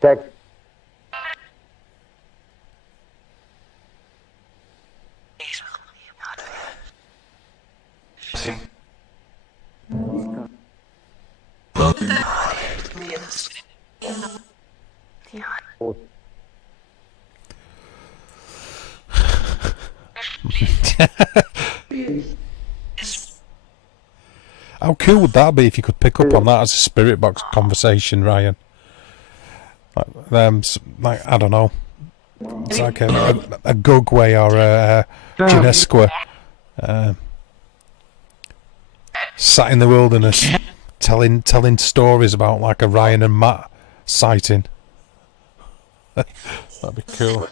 Check. How cool would that be if you could pick up on that as a spirit box conversation, Ryan? Like I don't know, it's like a Gugway or a Ginesqua, sat in the wilderness, telling stories about like a Ryan and Matt sighting. That'd be cool.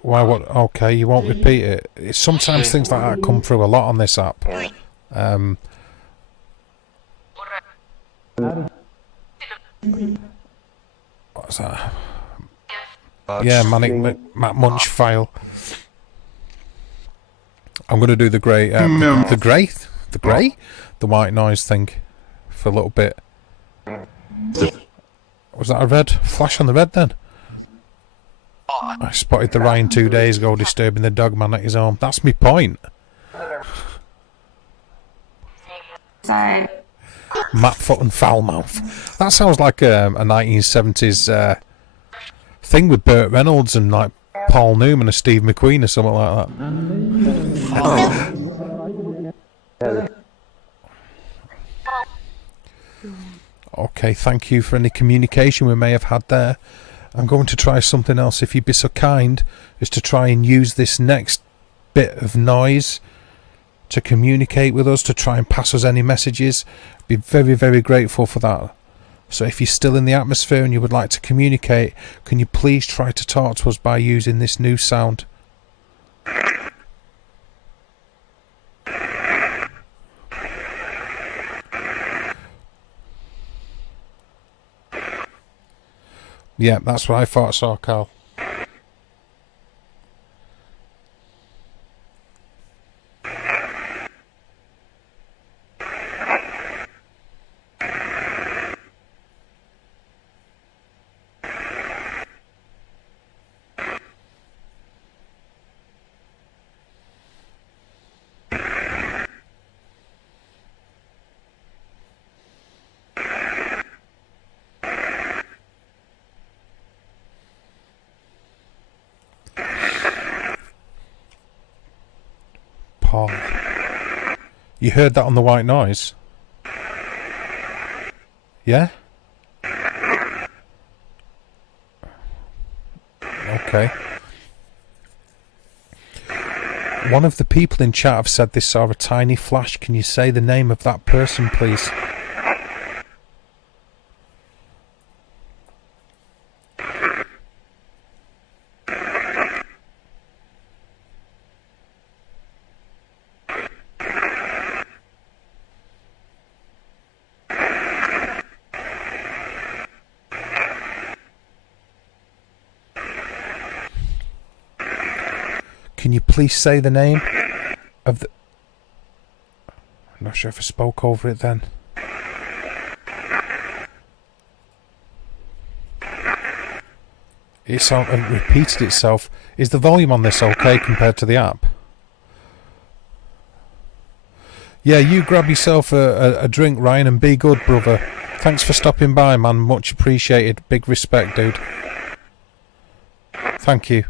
Why? What? Okay, you won't repeat it. It's sometimes things like that come through a lot on this app. What's that? Yeah, Matt Munch file. I'm going to do the grey, the white noise thing for a little bit. Was that a red flash on the red then? I spotted the Ryan 2 days ago disturbing the dog man at his home. That's my point. Sorry. Matt Foot and Foulmouth. That sounds like a 1970s thing with Burt Reynolds and like Paul Newman or Steve McQueen or something like that. Okay, thank you for any communication we may have had there. I'm going to try something else, if you'd be so kind, is to try and use this next bit of noise to communicate with us, to try and pass us any messages. Be very, very grateful for that. So if you're still in the atmosphere and you would like to communicate, can you please try to talk to us by using this new sound? Yeah, that's what I thought I saw, Carl. Paul. You heard that on the white noise? Yeah? Okay. One of the people in chat have said they saw a tiny flash. Can you say the name of that person, please? Can you please say the name of the... I'm not sure if I spoke over it then. It repeated itself. Is the volume on this okay compared to the app? Yeah, you grab yourself a drink, Ryan, and be good, brother. Thanks for stopping by, man. Much appreciated. Big respect, dude. Thank you.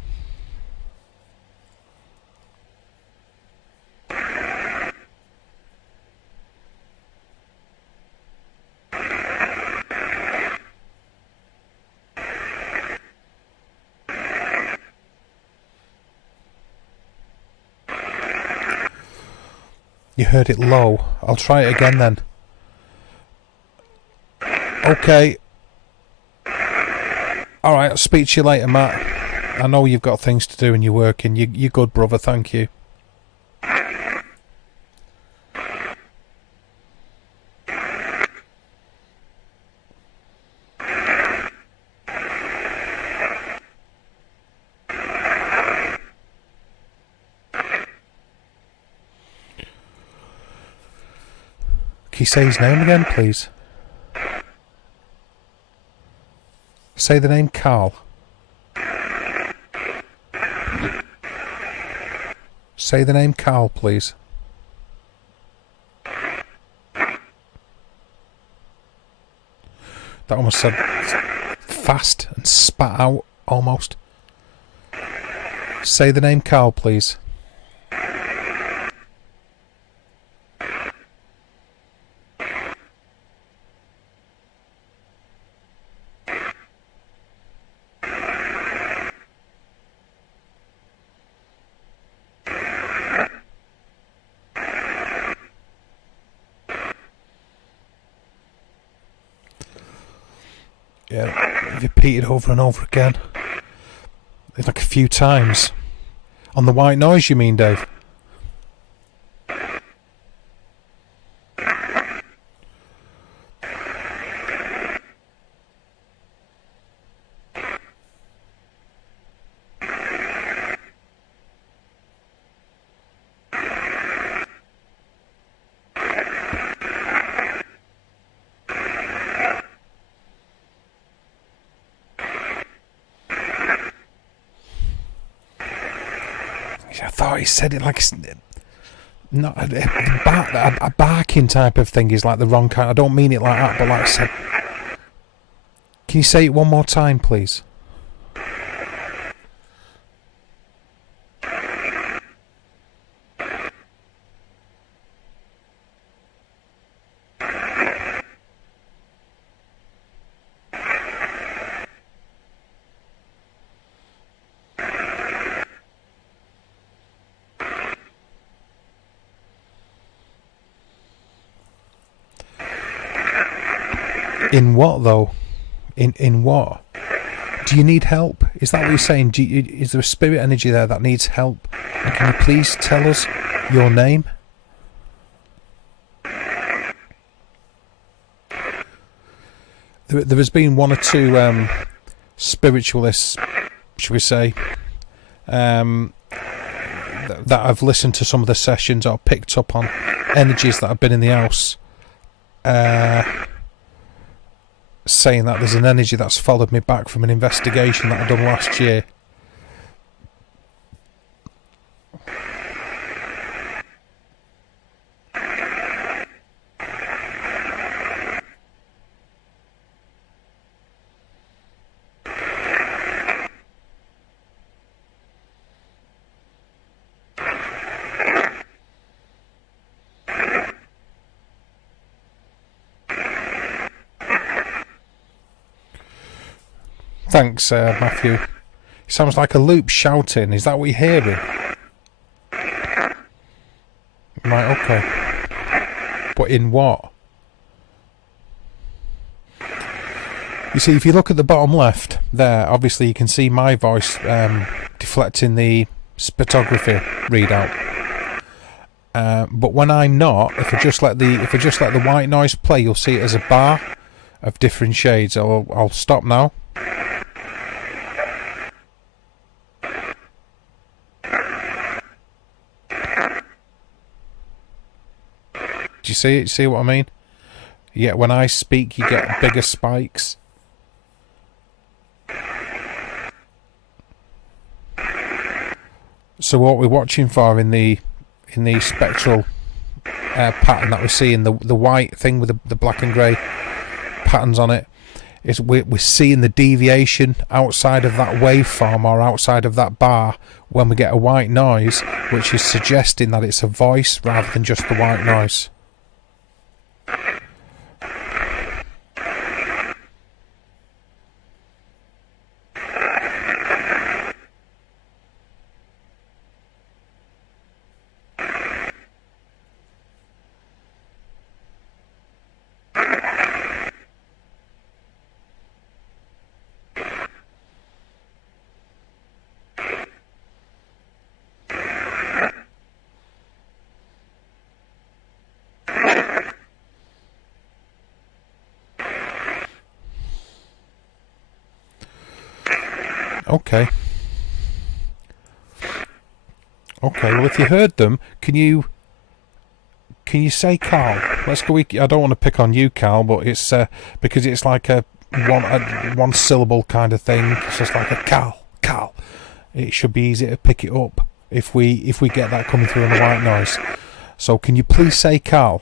You heard it low. I'll try it again then. Okay. Alright, I'll speak to you later, Matt. I know you've got things to do and you're working. You're good, brother. Thank you. Can you say his name again, please? Say the name Carl. Say the name Carl, please. That almost said fast and spat out, almost. Say the name Carl, please. Yeah, repeated over and over again. It's like a few times. On the white noise, you mean, Dave? I thought he said it like not a barking type of thing is like the wrong kind. I don't mean it like that, but like I said, can you say it one more time, please? In what though? In what? Do you need help? Is that what you're saying? Is there a spirit energy there that needs help? And can you please tell us your name? There has been one or two spiritualists, should we say, that I've listened to some of the sessions or picked up on energies that have been in the house, saying that there's an energy that's followed me back from an investigation that I done last year. Thanks, Matthew. It sounds like a loop shouting. Is that what you're hearing? Right, okay. But in what? You see, if you look at the bottom left there, obviously you can see my voice deflecting the spectrography readout. But when I'm not, if I just let the white noise play, you'll see it as a bar of different shades. I'll stop now. Do you see it? See what I mean? Yeah, when I speak, you get bigger spikes. So what we're watching for in the spectral pattern that we're seeing, the white thing with the black and grey patterns on it, is we're seeing the deviation outside of that waveform or outside of that bar when we get a white noise, which is suggesting that it's a voice rather than just the white noise. Okay. Okay, well if you heard them, can you say Carl? Let's go. I don't want to pick on you, Carl, but it's because it's like a one syllable kind of thing. It's just like a Carl. It should be easy to pick it up if we get that coming through in the white noise. So can you please say Carl?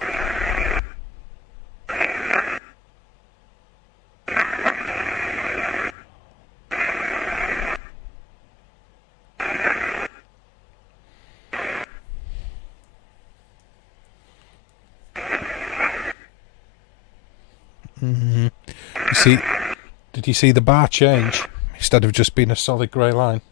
Did you see the bar change instead of just being a solid grey line?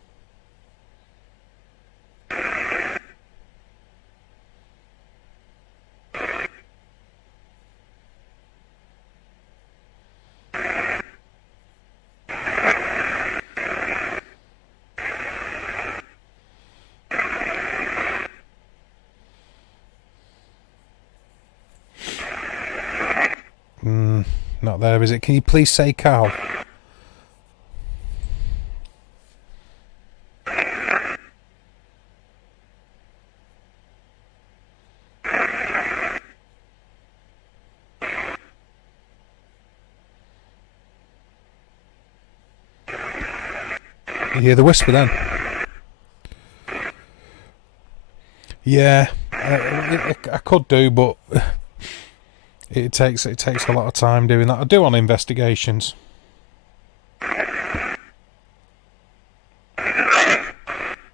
Not there, is it? Can you please say Carl? You hear the whisper then? Yeah, I could do, but it takes a lot of time doing that. I do on investigations.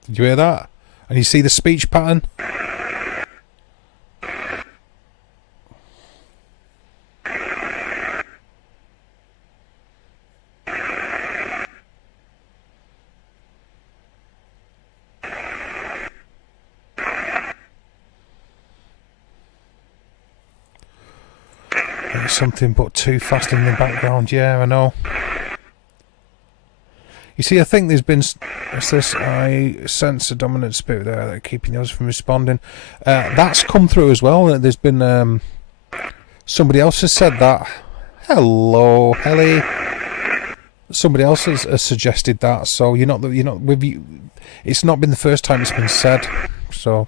Did you hear that? And you see the speech pattern? Something but too fast in the background. Yeah, I know. You see, I think there's been I sense a dominant spirit there that keeping the others from responding. That's come through as well. There's been somebody else has said that. Hello, Helly. somebody else has suggested that, so you're not with you. It's not been the first time it's been said, so.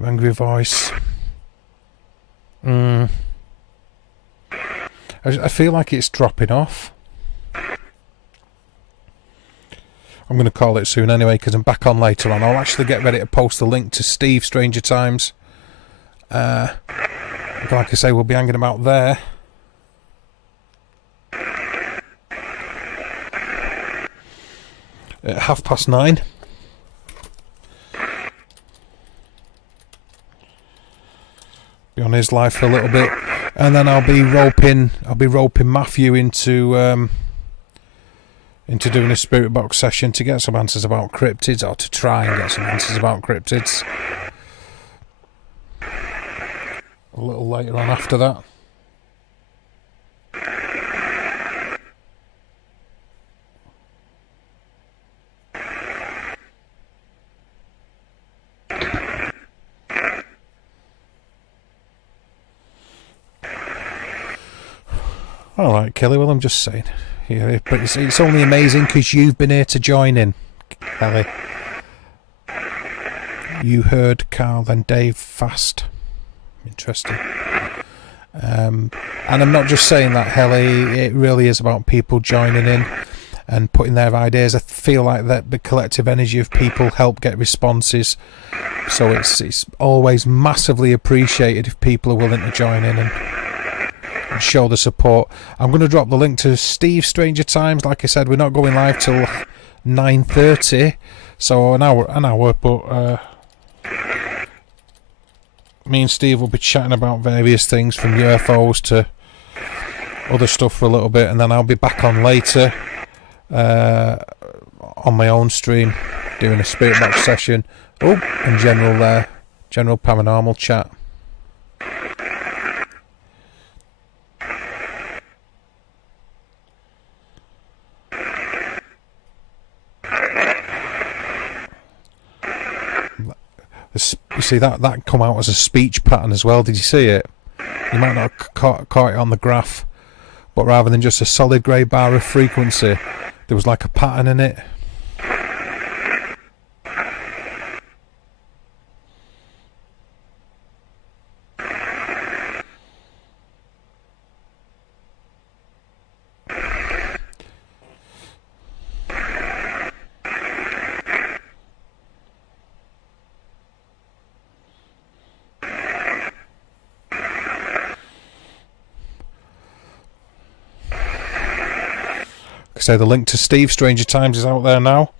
Angry voice. I feel like it's dropping off. I'm going to call it soon anyway, because I'm back on later on. I'll actually get ready to post the link to Steve Stranger Times. Like I say, we'll be hanging about there. At 9:30. Be on his live for a little bit, and then I'll be roping Matthew into doing a spirit box session to get some answers about cryptids, or to try and get some answers about cryptids. A little later on after that. All right, Kelly. Well, I'm just saying. Yeah, but it's only amazing because you've been here to join in, Kelly. You heard Carl and Dave fast. Interesting. And I'm not just saying that, Helly. It really is about people joining in and putting their ideas. I feel like that the collective energy of people help get responses. So it's always massively appreciated if people are willing to join in and show the support. I'm going to drop the link to Steve Stranger Times. Like I said, we're not going live till 9:30, so an hour. But me and Steve will be chatting about various things, from UFOs to other stuff for a little bit, and then I'll be back on later on my own stream doing a spirit box session. And general paranormal chat. You see that come out as a speech pattern as well. Did you see it? You might not have caught it on the graph, but rather than just a solid grey bar of frequency, there was like a pattern in it. So the link to Steve Stranger Times is out there now.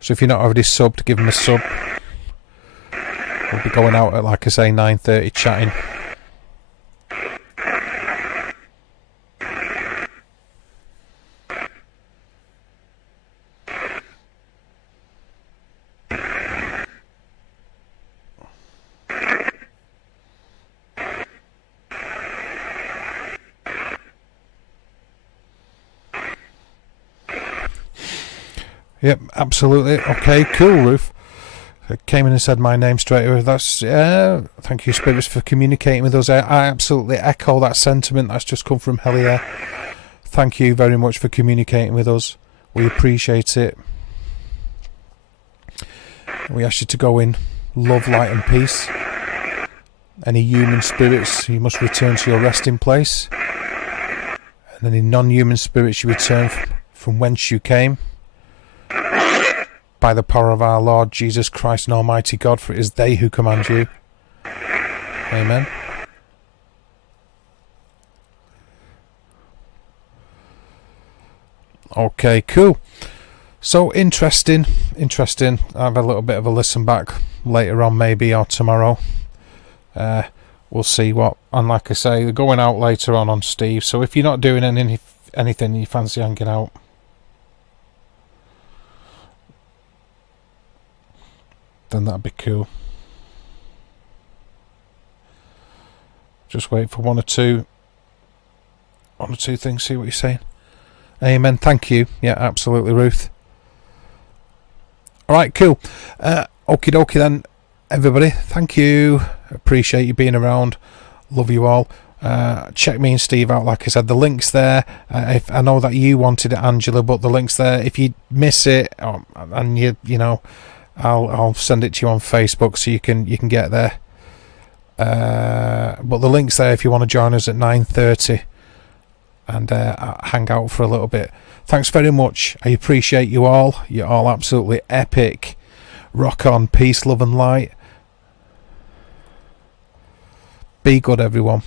So if you're not already subbed, give him a sub. We'll be going out at, like I say, 9:30 chatting. Yep, absolutely. Okay, cool, Ruth. Came in and said my name straight away. That's thank you, spirits, for communicating with us. I absolutely echo that sentiment. That's just come from Helia. Thank you very much for communicating with us. We appreciate it. We ask you to go in love, light and peace. Any human spirits, you must return to your resting place. And any non-human spirits, you return from whence you came. By the power of our Lord Jesus Christ and Almighty God, for it is they who command you. Amen. Okay, cool. So interesting. I'll have a little bit of a listen back later on, maybe, or tomorrow. we'll see what. And like I say, they're going out later on Steve. So if you're not doing anything you fancy hanging out, then that'd be cool. Just wait for one or two things, see what you're saying. Amen, thank you. Yeah, absolutely, Ruth. Alright, cool. Okie dokie then, everybody. Thank you. Appreciate you being around. Love you all. Check me and Steve out, like I said. The link's there. If I know that you wanted it, Angela, but the link's there. If you miss it, and you know, I'll send it to you on Facebook so you can get there. But the link's there if you want to join us at 9:30 and hang out for a little bit. Thanks very much. I appreciate you all. You're all absolutely epic. Rock on. Peace, love and light. Be good, everyone.